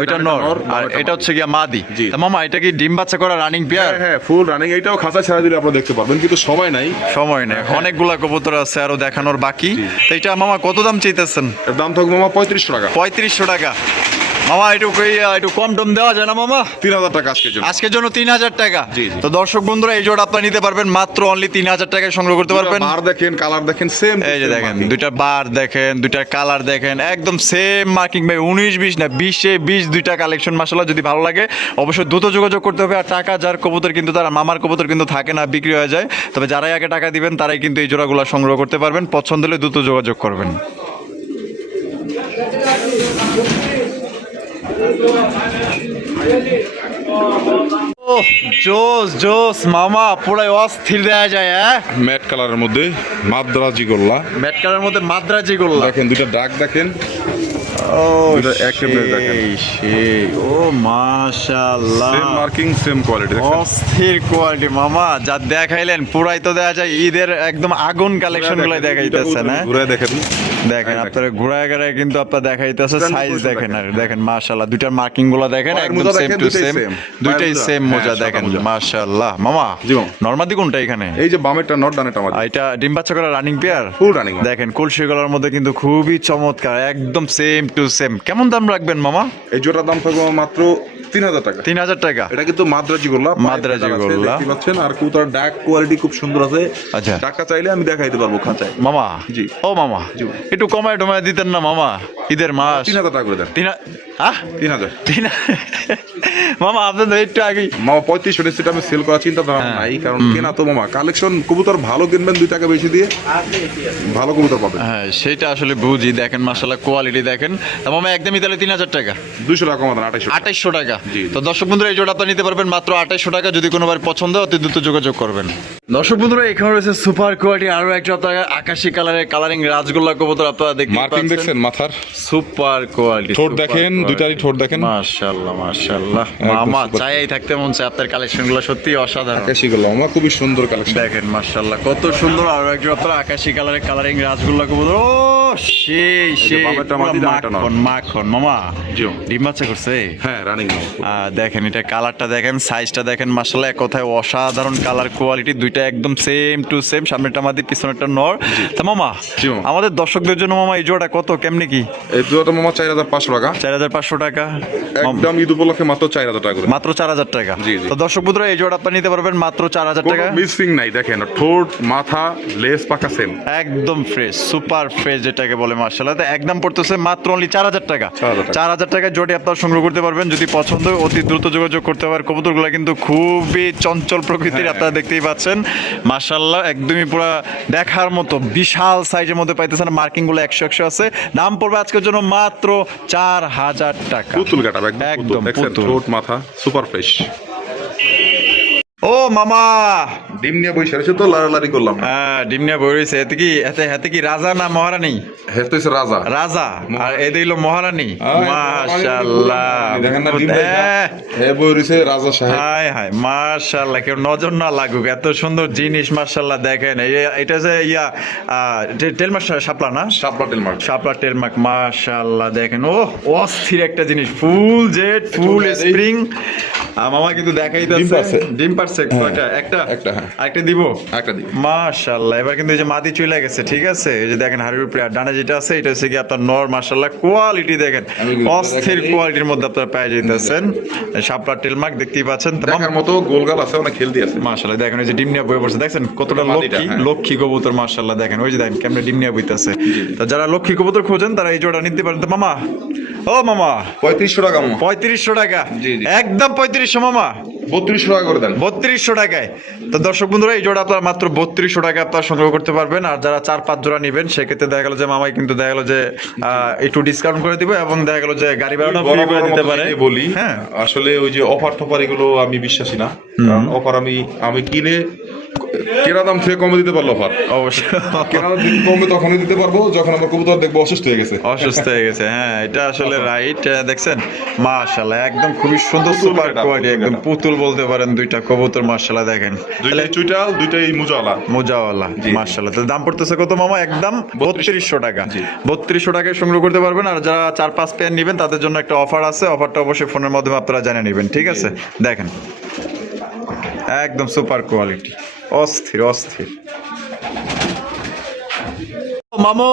ওইটা নর, আর এটা হচ্ছে গিয়া মাদি। তা মামা এটা কি ডিম বাচ্চা করা রানিং পেয়ার? হ্যাঁ ফুল রানিং। এইটাও খাঁচা ছাড়া দিলে আপনারা দেখতে পারবেন, কিন্তু সময় নাই। অনেকগুলা কবুতর আছে আরো দেখানোর বাকি। তো এটা মামা কত দাম চাইতেছেন? এর দাম থাকবে মামা 3500 টাকা। 3500 টাকা মামা। একটু কম টম দেওয়া যায় না মামা? 3000 টাকা আজকের জন্য 3000 টাকা। তো দর্শক বন্ধুরা এই জোড়া আপনারা নিতে পারবেন মাত্র অনলি 3000 টাকায় সংগ্রহ করতে পারবেন। বার দেখেন, কালার দেখেন, সেম। এই যে দেখেন দুইটা বার দেখেন, দুইটার কালার দেখেন, একদম সেম মার্কিং ভাই। 19-20 না 20-20 দুইটা কালেকশন। মাশাআল্লাহ যদি ভালো লাগে অবশ্যই দ্রুত যোগাযোগ করতে হবে। আর টাকা যার কবুতর কিন্তু তার মামার কবুতর কিন্তু থাকে না, বিক্রি হয়ে যায়। তবে যারাই আগে টাকা দিবেন তারাই কিন্তু এই জোড়াগুলো সংগ্রহ করতে পারবেন। পছন্দ হলে দ্রুত যোগাযোগ করবেন। জোস মামা, পুরাই অস্থির দেয়া যায়। ম্যাট কালারের মধ্যে মাদ্রাজি গোল্লা, ম্যাট কালারের মধ্যে মাদ্রাজি গোল্লা দেখেন দুইটা ডাক দেখেন, ও দুইটা একেবারে দেখেন। সেই ও মাশাআল্লাহ, সেম মার্কিং সেম কোয়ালিটি অস্থির কোয়ালিটি মামা, যা দেখাইলেন পুরাই তো দেখা যায় ঈদের একদম আগুন কালেকশন গুলো দেখাইতেছে না। ঘুরে দেখেন দেখেন আপনারা ঘুরায় ঘুরায় কিন্তু আপনারা দেখাইতেছে, সাইজ দেখেন আর দেখেন মাশাআল্লাহ, দুইটার মার্কিং গুলো দেখেন পায়ের একদম মোজা সেম দেখেন, টু দুইটাই সেম, same। দুইটাই পায়ের সেম মোজা, মোজা হ্যাঁ, দেখেন সাদা মোজা। মাশাআল্লাহ। মামা জি মামা। নরমাদি কোনটা এখানে? এই যে বামেরটা নট ডানেরটা আমাদের এটা ডিম বাচ্চা করা রানিং পেয়ার, ফুল রানিং দেখেন কলসি গলার মধ্যে কিন্তু খুবই চমৎকার, একদম সেম টু সেম। কেমন দাম রাখবেন মামা? এই জোড়ার দাম থাকবে মাত্র 3000 টাকা। 3000 টাকা। এটা কিন্তু মাদ্রাজি গোল্লা, মাদ্রাজি গোল্লা। দেখতে পাচ্ছেন, আর কুতার ডাক কোয়ালিটি খুব সুন্দর আছে। আচ্ছা। টাকা চাইলে আমি দেখাইতে পারবো খাঁচায়। মামা জি। ও মামা জি। একটু কমায় টমায় দিতেন না মামা, ঈদের মাস। 3000 টাকা করে দেন। 3000 মামা আপনাদের একটু আগে মামা 35 সেটা আমি সেল করার চিন্তা ধারণা নাই, কারণ কেনা তো মামা কালেকশন কবুতর ভালো কিনবেন 2 টাকা বেশি দিয়ে ভালো কবুতর পাবেন। হ্যাঁ সেটা আসলে বুঝি, দেখেন মাশাআল্লাহ কোয়ালিটি দেখেন। তা মামা একদমই তাহলে 3000 টাকা, 200 টাকা কমাতেন 2800 2800 টাকা। জি। তো দর্শক বন্ধুরা এই জোড়া আপনারা নিতে পারবেন মাত্র 2800 টাকা, যদি কোনোবার পছন্দ হয় অতি দ্রুত যোগাযোগ করবেন। দর্শক বন্ধুরা এখানে রয়েছে সুপার কোয়ালিটি আরো একটা আপনারা আকাশি কালারের কালারিং রাজগোল্লা কবুতর আপনারা দেখতে মার্কিং পাচ্ছেন, দেখছেন মাথার, সুপার কোয়ালিটি। ঠোঁট দেখেন, দুইটারই ঠোঁট দেখেন। মাশাআল্লাহ মাশাআল্লাহ মামা, চাই থাকতে মন চায়, আপনার কালেকশনগুলো সত্যি অসাধারণ। আকাশি গোল্লা মামা খুবই সুন্দর কালেকশন। দেখেন মাশাআল্লাহ কত সুন্দর, আরো একজন আপনারা আকাশি কালারের কালারিং রাজগোল্লা কবুতর। ও সেই সেই বামেরটা মাটি, ডানেরটা নর। মাখন মাখন। মামা জি। ডিম বাচ্চা করছে? হ্যাঁ রানিং দেখেন এটা কালারটা দেখেন, সাইজটা দেখেন মাশাআল্লাহ, এক কথায় অসাধারণ কালার কোয়ালিটি, দুইটা একদম সেম টু সেম, সামনেরটা মাদি পিছনেরটা নর। তা মামা জি মামা। আমাদের দর্শকদের জন্য মামা এই জোড়াটা কত কেমনে কি? এই দুটো মামা 4500 টাকা, 4500 টাকা একদম ঈদ উপলক্ষে মাত্র 4000 টাকা করে। মাত্র 4000 টাকা। জি, জি। তো দর্শক বন্ধুরা এই জোড়া আপনি নিতে পারবেন মাত্র 4000 টাকা। মিসিং নাই, দেখেন ঠোঁট মাথা লেস পাকা সেম, একদম ফ্রেশ, সুপার ফ্রেশ যেটাকে বলে মাশাআল্লাহ। তো একদম পড়তেছে মাত্র অনলি 4000 টাকা। 4000 টাকা জোড়ে আপনারা সংগ্রহ করতে পারবেন, যদি পছন্দ হয় অতি দ্রুত যোগাযোগ করতে পারেন। কবুতরগুলো কিন্তু খুবই চঞ্চল প্রকৃতির, আপনারা দেখতেই পাচ্ছেন মাশাআল্লাহ, একদমই পুরো দেখার মতো বিশাল সাইজের মধ্যে পাইতেছেন। মার্কিং গুলো 100 আছে। দাম পড়বে আজকের জন্য মাত্র 4000 টাকা। পুতুল কাটা একদম একদম দেখছেন, পুতুল। ঠোঁট মাথা সুপার ফ্রেশ। ও মামা ডিম নিয়ে বসে রয়েছে তো লাড়ালাড়ি করলাম না। ডিম নিয়ে বই রয়েছে। এতে কি রাজা না মহারানী? হ্যাঁ তো হচ্ছে রাজা। রাজা আর এদিকে হলো মহারানী। আয়, মাশাআল্লাহ দেখেন না ডিম দেখা, হ্যাঁ বই রয়েছে রাজা সাহেব। হায় হায় মাশাআল্লাহ, কেউ নজর না লাগুক, এত সুন্দর জিনিস মাশাআল্লাহ। দেখেন এটা যে টেলমার্ক শাপলা না? শাপলা টেলমার্ক। শাপলা টেলমার্ক মাশাআল্লাহ। দেখেন ও অস্থির একটা জিনিস, ফুল জেড ফুল স্প্রিং। মামা কিন্তু দেখাইতেছে ডিম পারছে। ডিম পারছে কয়টা? একটা হ্যাঁ। আরেকটা দিব। একটা দিন মাশাআল্লাহ। এবার কিন্তু এই যে মাদি চলে গেছে, ঠিক আছে? এই যে দেখেন হাড়ির উপরে আর ডানে যেটা আছে এটা হচ্ছে কি আপনার নর। মাশাআল্লাহ কোয়ালিটি দেখেন, আমি কিন্তু অস্থির দেখাই। কোয়ালিটির মধ্যে আপনারা পেয়ে যাইতেছেন। শাপলা টেলমার্ক দেখতেই পাচ্ছেন। দেখার মতো গোলগাল আছে, অনেক হেলদি আছে। মাশাআল্লাহ দেখেন ওই যে ডিম নিয়ে বয়ে পড়ছে, দেখছেন কতটা ওটা মাদিটা, লক্ষ্মী হ্যাঁ। লক্ষ্মী কবুতর মাশাআল্লাহ। দেখেন ওই যে দেখেন কেমনে ডিম নিয়ে বইতেছে। তো যারা লক্ষ্মী কবুতর খোঁজেন তারা এই জোড়া নিতে পারেন। তো মামা ও মামা 3500 টাকা মামা। 3500 টাকা, জি, জি। একদম 3500 মামা, 3200 টাকা করে দেন। 3200 টাকায়। তো দর্শক বন্ধুরা এই জোড়া আপনার মাত্র 3200 টাকা আপনারা সংগ্রহ করতে পারবেন। আর যারা 4-5 জোড়া নেবেন সেক্ষেত্রে দেখা গেল যে মামাই কিন্তু দেখা গেল যে একটু ডিসকাউন্ট করে দিবে, এবং দেখা গেল যে গাড়ি ভাড়াটা ফ্রি করে দিতে পারে। বলি হ্যাঁ আসলে ওই যে অফার টফার এগুলো আমি বিশ্বাসী না, কারণ অফার আমি কিনে কেনা দাম থেকে কমে দিতে পারলো অফার। অবশ্যই কেনা দাম কমে তখনই দিতে পারবো যখন আমার কবুতর দেখবো অসুস্থ হয়ে গেছে। অসুস্থ হয়ে গেছে। হ্যাঁ এটা আসলে রাইট। দেখছেন মাশাআল্লাহ একদম খুবই সুন্দর সুপার কাটা, কোয়ালিটি, পুতুল একদম কাটা। পুতুল বলতে পারেন দুইটা কবুতর মাশাআল্লাহ। দেখেন দুইটাই চুইটাল, দুইটাই মুজাওয়ালা। মোজাওয়ালা মাশাআল্লাহ। তো দাম পড়তেছে কত মামা? একদম 3200 টাকা। জি। 3200 টাকায় সংগ্রহ করতে পারবেন। আর যারা 4-5 পেয়ার নেবেন তাদের জন্য একটা অফার আছে, অফারটা অবশ্যই ফোনের মাধ্যমে আপনারা জানিয়ে নেবেন, ঠিক আছে? দেখেন একদম সুপার কোয়ালিটি, অস্থির অস্থির। মামো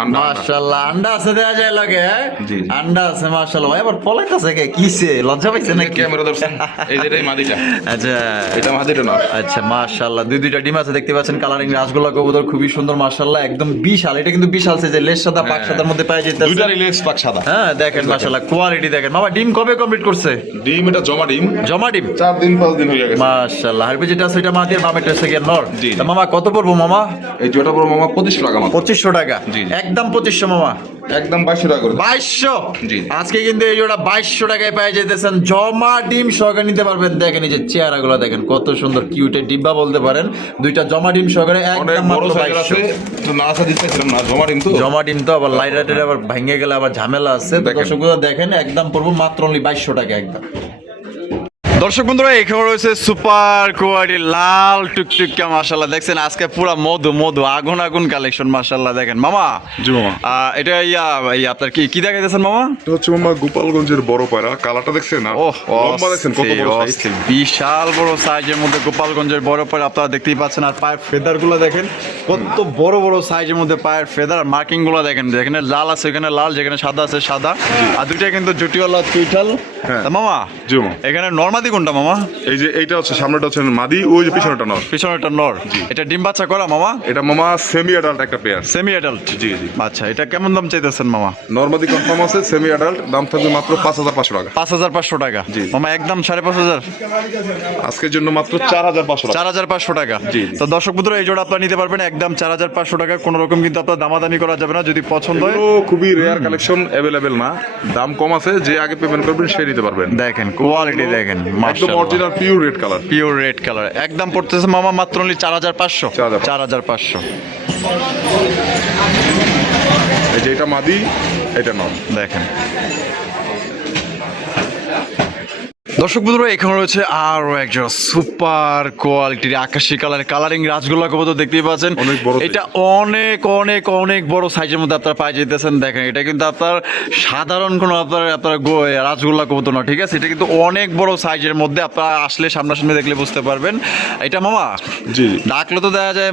আন্ডা। মাশাআল্লাহ আন্ডা আছে দেয়া যায় লাগে। জি, জি। আন্ডা আছে মাশাআল্লাহ। ভাই আবার পলাইতাছে কে? কিসে লজ্জা পাইছে নাকি? ক্যামেরা ধরছেন, এই যেটাই মাদিটা, আচ্ছা এটা মাদিটা না। আচ্ছা মাশাআল্লাহ, দুইটা ডিম আছে দেখতে পাচ্ছেন, কালারিং রাসগোল্লা কবুতর খুবই সুন্দর মাশাআল্লাহ, একদম বিশাল। এটা কিন্তু বিশাল সাইজের, লেস সাদা পাক সাদার মধ্যে পাওয়া যাইতেছে। দুইটারই লেস পাক সাদা। হ্যাঁ দেখেন মাশাআল্লাহ কোয়ালিটি দেখেন। মামা ডিম কবে কমপ্লিট করছে? ডিম এটা জমা ডিম, জমা ডিম 4 দিন 5 দিন হয়ে গেছে। মাশাআল্লাহ। হারপি যেটা আছে এটা মাটির, মামেরটা আছে কি নর। জি। তা মামা কত পড়বো মামা? এই জোটা বড় মামা 2500 টাকা মাত্র। 2500 টাকা, জি, জি। একদম 2500 মামা, একদম 2200 টাকা করে। 2200। জি। আজকে কিন্তু এই জোড়া 2200 টাকায় পেয়ে যেতেছেন, জমা ডিম সহকারে নিতে পারবেন। দেখেন এই যে চেহারাগুলো দেখেন কত সুন্দর, কিউটের ডিব্বা বলতে পারেন, দুইটা জমা ডিম সহকারে অনেক একদম বড় মাত্র সাইজের আছে, 2200। তো না আসা দিতেছিলাম না, জমা ডিম তো। জমা ডিম তো আবার লাইটারের আবার ভেঙে গেলে আবার ঝামেলা আছে। তো দেখেন। দর্শকরা দেখেন একদম পড়বো মাত্র অনলি 2200 টাকা একদম। দর্শক বন্ধুরা এখানে রয়েছে সুপার কোয়ালিটি লাল টুকটুকা মাশাআল্লাহ, দেখছেন আজকে পুরা মধু মধু আগুন আগুন কালেকশন মাশাআল্লাহ। দেখেন মামা, জি মামা, এটা আপনার কি দেখাইতেছেন মামা? এটা হচ্ছে মামা গোপালগঞ্জের বড় পায়রা। কালারটা দেখছেন না? ওহ, লম্বা দেখছেন কত বড় সাইজ। অস্থির, বিশাল বড় সাইজের মধ্যে গোপালগঞ্জের বড় পায়রা আপনারা দেখতেই পাচ্ছেন। আর পায়ের ফেদার গুলো দেখেন কত বড় বড় সাইজের মধ্যে পায়ের ফেদার, আর মার্কিং গুলো দেখেন, যেখানে লাল আছে এখানে লাল, যেখানে সাদা আছে সাদা, আর দুইটা কিন্তু জুটিওয়ালা চুইঠাল। হ্যাঁ। তা মামা, জি মামা, এখানে নরমাদি কোনটা মামা? এই যে এইটা হচ্ছে সামনেটা হচ্ছে মাদি, ওই যে পিছনেটা নর। পিছনেটা নর। এটা ডিম বাচ্চা করা মামা? এটা মামা সেমি অ্যাডাল্ট একটা পেয়ার। Semi adult. জি জি। আচ্ছা, এটা কেমন দাম চাইতেছেন মামা? নরমাদি কনফার্ম আছে, সেমি অ্যাডাল্ট, দাম থাকবে মাত্র 5500 টাকা। 5500 টাকা। জি। মামা একদম 5500। আজকের জন্য মাত্র 4500 টাকা। 4500 টাকা। জি। তো দর্শক বন্ধুরা এই জোড়া আপনারা নিতে পারবেন একদম 4500 টাকা। কোনো রকম কিন্তু আপনার দামাদামি করা যাবে না, যদি পছন্দ হয়। এগুলো খুবই রেয়ার কালেকশন, অ্যাভেলেবেল না, দাম কম আছে, যে আগে পেমেন্ট করবেন সে নিতে পারবেন। দেখেন কোয়ালিটি দেখেন একদম মাশাআল্লাহ, original pure red colour. Pure red colour. একদম পড়তেছে মামা মাত্র only 4500। 4500। এই যে এটা মাদি, এটা নর। দেখেন দর্শক বন্ধুরা এখানে রয়েছে আরো একজন সুপার কোয়ালিটির আকাশি কালারের কালারিং রাজগোল্লা কবুতর দেখতেই পাচ্ছেন। অনেক বড় এটা অনেক অনেক অনেক বড় সাইজের মধ্যে আপনারা পাই যেতেছেন। দেখেন এটা কিন্তু আপনার সাধারণ কোনো আপনার রাজগোল্লা কবুতর না, ঠিক আছে? এটা কিন্তু অনেক বড় সাইজের মধ্যে, আপনারা আসলে সামনাসামনি দেখলে বুঝতে পারবেন। এটা মামা জি। ডাকলো তো দেখা যায়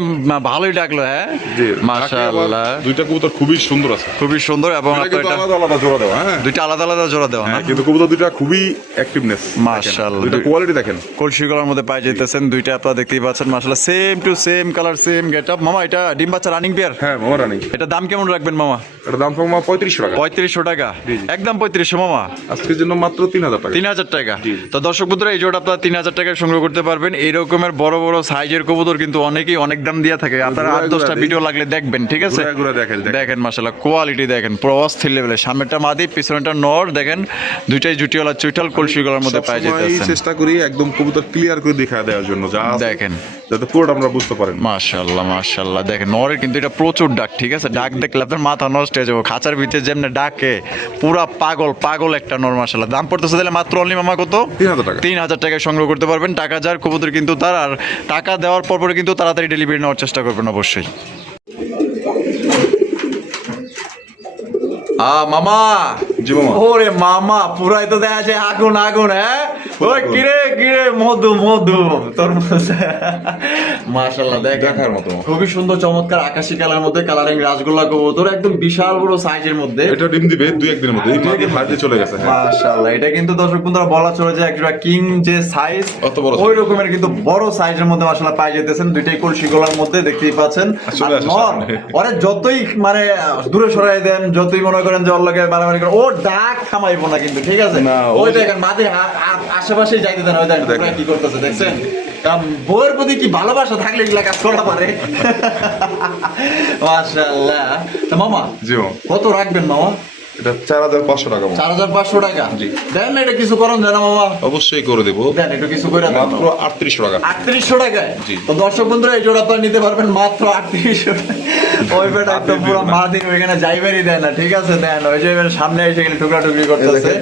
ভালোই ডাকলো। হ্যাঁ জি, মাশাআল্লাহ, দুইটা কবুতর খুবই সুন্দর আছে, খুবই সুন্দর। এবং এটা আপনার কিন্তু এটা আলাদা আলাদা জোড়া দেওয়া। হ্যাঁ, দুইটা আলাদা আলাদা জোড়া দেওয়া না? হ্যাঁ, কিন্তু কবুতর দুইটা খুবই অ্যাক্টিভনেস। মাশাআল্লাহ। দুইটা কোয়ালিটি দেখেন, কলসি কালার মধ্যে পাই যেতেছেন, দুইটা আপনারা দেখতেই পাচ্ছেন মাশাআল্লাহ, same to same colour, same getup. মামা এটা ডিম বাচ্চা রানিং পেয়ার? হ্যাঁ মামা রানি। এটা দাম কেমন রাখবেন মামা? এটা দাম মামা 3500 টাকা। 3500 টাকা। জি, জি। একদম 3500 মামা। আজকের জন্য মাত্র 3000 টাকা। 3000 টাকা। জি। তো দর্শক বন্ধুরা এই জোড়া আপনারা 3000 টাকায় সংগ্রহ করতে পারবেন। এই রকমের বড় বড় সাইজের কবুতর কিন্তু অনেকেই অনেক দাম দিয়ে থাকে, আপনারা ঘুরে 8-10টা ঘুরে ভিডিও লাগলে দেখবেন, ঠিক আছে? ঘুরে ঘুরে দেখেন। দেখেন মাশাআল্লাহ কোয়ালিটি দেখেন পুরো অস্থির লেভেলের। সামনেটা মাদি, পিছনেটা নর। দেখেন দুইটাই জুটিওয়ালা চুইঠাল কলসি কালার মধ্যে পাই সবসময় যেতেছেন। চেষ্টা করি একদম কবুতর ক্লিয়ার করে দেখায় দেওয়ার জন্য, যা আছে, দেখেন যাতে পুরোটা আমরা বুঝতে পারেন। মাশাআল্লাহ মাশাআল্লাহ। দেখেন নরের কিন্তু এটা প্রচুর ডাক, ঠিক আছে? ডাক দেখলে আপনার মাথা নষ্ট হয়ে যাবে। খাঁচার ভিতরে যেমন ডাকে পুরা পাগল পাগল একটা নর মাশাআল্লাহ। দাম পড়তেছে তাহলে মাত্র অনলি মামা কত? 3000 টাকা। 3000 টাকায় সংগ্রহ করতে পারবেন। টাকা যার কবুতর কিন্তু তার, আর টাকা দেওয়ার পর পরে কিন্তু তাড়াতাড়ি ডেলিভারি নেওয়ার চেষ্টা করবেন অবশ্যই। মামা, জি মামা। ওরে মামা পুরাই তো দেখা যায় আগুন আগুন। হ্যাঁ ওই কিরে কিরে মধু মধু তোর মাশাআল্লাহ। দেখার মতো। খুবই সুন্দর চমৎকার আকাশি কালার মধ্যে কালারিং রাজগোল্লা কবুতর, একদম বিশাল বড় সাইজের মধ্যে। এটা ডিম দিবে 2-1 দিনের মধ্যে, এই মাদি হাতে চলে গেছে। হ্যাঁ। মাশাআল্লাহ, এটা কিন্তু দর্শক বন্ধুরা বলা চলে যে একটা কিং যে সাইজ, অত বড় ওই রকমের কিন্তু বড় সাইজের মধ্যে মাশাআল্লাহ পাই যেতেছেন। দুইটাই কলসি গলার মধ্যে দেখতেই পাচ্ছেন। চলে আসে নর সামনে। ওরে যতই মানে দূরে সরাই দেন, যতই মনে করেন যে ওর লগে বাড়াবাড়ি করেন, ও ডাক থামাইবো না কিন্তু, ঠিক আছে? না, ওই দেখেন মাঝে আশেপাশেই যাইতে দেন, ওই দেখেন পুরা কি করতেছে দেখছেন? বউয়ের প্রতি কি ভালোবাসা থাকলে এগুলা কাজ করা পারে। মাশাআল্লাহ। তো মামা জি মামা। কত রাখবেন মামা? এটা 4500 টাকা মামা। 4500 টাকা। জি। দেন না, এটা কিছু করেন জানা মামা? অবশ্যই করে দেবো, দেন একটু কিছু করে দেন। মাত্র 3800 টাকা। 3800 টাকায়? জি। তো দর্শক বন্ধুরা এই জোড়া আপনারা নিতে পারবেন মাত্র 3800 টাকা। ওই বেটা একদম পুরো মাদিন ওইখানে যাইবারই দেয় না, ঠিক আছে? দেন ওই যে সামনে এসে গেলে টুকরা টুকরি করতেছে,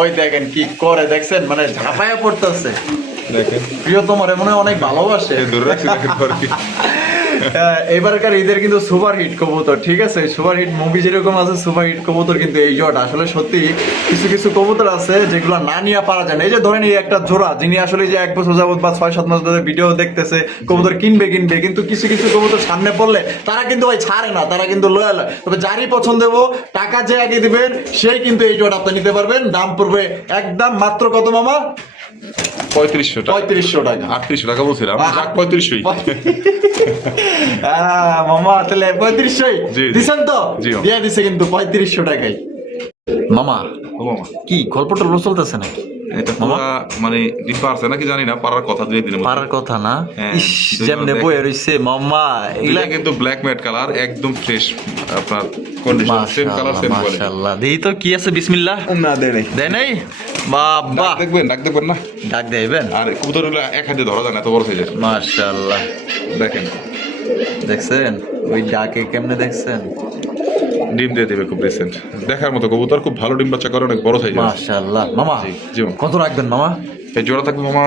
ওই দেখেন কি করে দেখছেন, মানে ঝাঁপায়া পড়তেছে। দেখেন প্রিয়তম রে মনে হয় অনেক ভালোবাসে। ধরে রাখছি, দেখেন পরে কি। এবারকার ঈদের কিন্তু সুপার হিট কবুতর, ঠিক আছে? সুপার হিট মুভি যেরকম আছে, সুপার হিট কবুতর কিন্তু এই জোড়া। আসলে সত্যি কিছু কিছু কবুতর আছে যেগুলো না নিয়ে পারা যায় না। এই যে ধরেন এই একটা জোড়া, যিনি আসলে যে 1 বছর যাবত বা 6-7 মাস ধরে ভিডিও দেখতেছে, কবুতর কিনবে কিনবে, কিন্তু কিছু কিছু কবুতর সামনে পড়লে তারা কিন্তু ভাই ছাড়ে না, তারা কিন্তু লয়াল। তবে যারই পছন্দ হবো, টাকা যে আগে দিবেন সেই কিন্তু এই জোড়া আপনি নিতে পারবেন। দাম পড়বে একদম মাত্র কত মামা? 3500 টাকা। 3500 টাকা। 3800 টাকা বলছিলাম, যাক 3500ই। মামা তাহলে 3500 জি, জি। দিছেন তো? জি, মামা। দিয়ে দিছে কিন্তু 3500 টাকায়। মামা ও মামা, কি গল্পটা চলতেছে নাকি? এটা পুরো মানে ডিপা আছে নাকি জানি না, পারার কথা 2 দিনের মধ্যে। পারার কথা না, হ্যাঁ, ইস দুই যেমনে বার বয়ে রইছে মামা, এগুলা এটা কিন্তু ব্ল্যাক ম্যাট কালার, একদম ফ্রেশ আপনার condition, same colour same quality. মাশাআল্লাহ। দেখি তো কি আছে, বিসমিল্লাহ। না দেয় নাই, দেয় নাই বাবা, ডাক দেখবেন না। ডাক দেবেন। আর কবুতর গুলো এক হাতে ধরা যায় না, এত বড় সাইজের। মাশাআল্লাহ, দেখেন দেখছেন ওই ডাকে কেমনে দেখছেন, ডিম দিয়ে দেবে খুব রিসেন্ট, দেখার মতো কবুতর, খুব ভালো ডিম বাচ্চা করে, অনেক বড় সাইজের। মাশাআল্লাহ। মামা জি মামা। কত রাখবেন মামা? এই জোড়া থাকবে মামা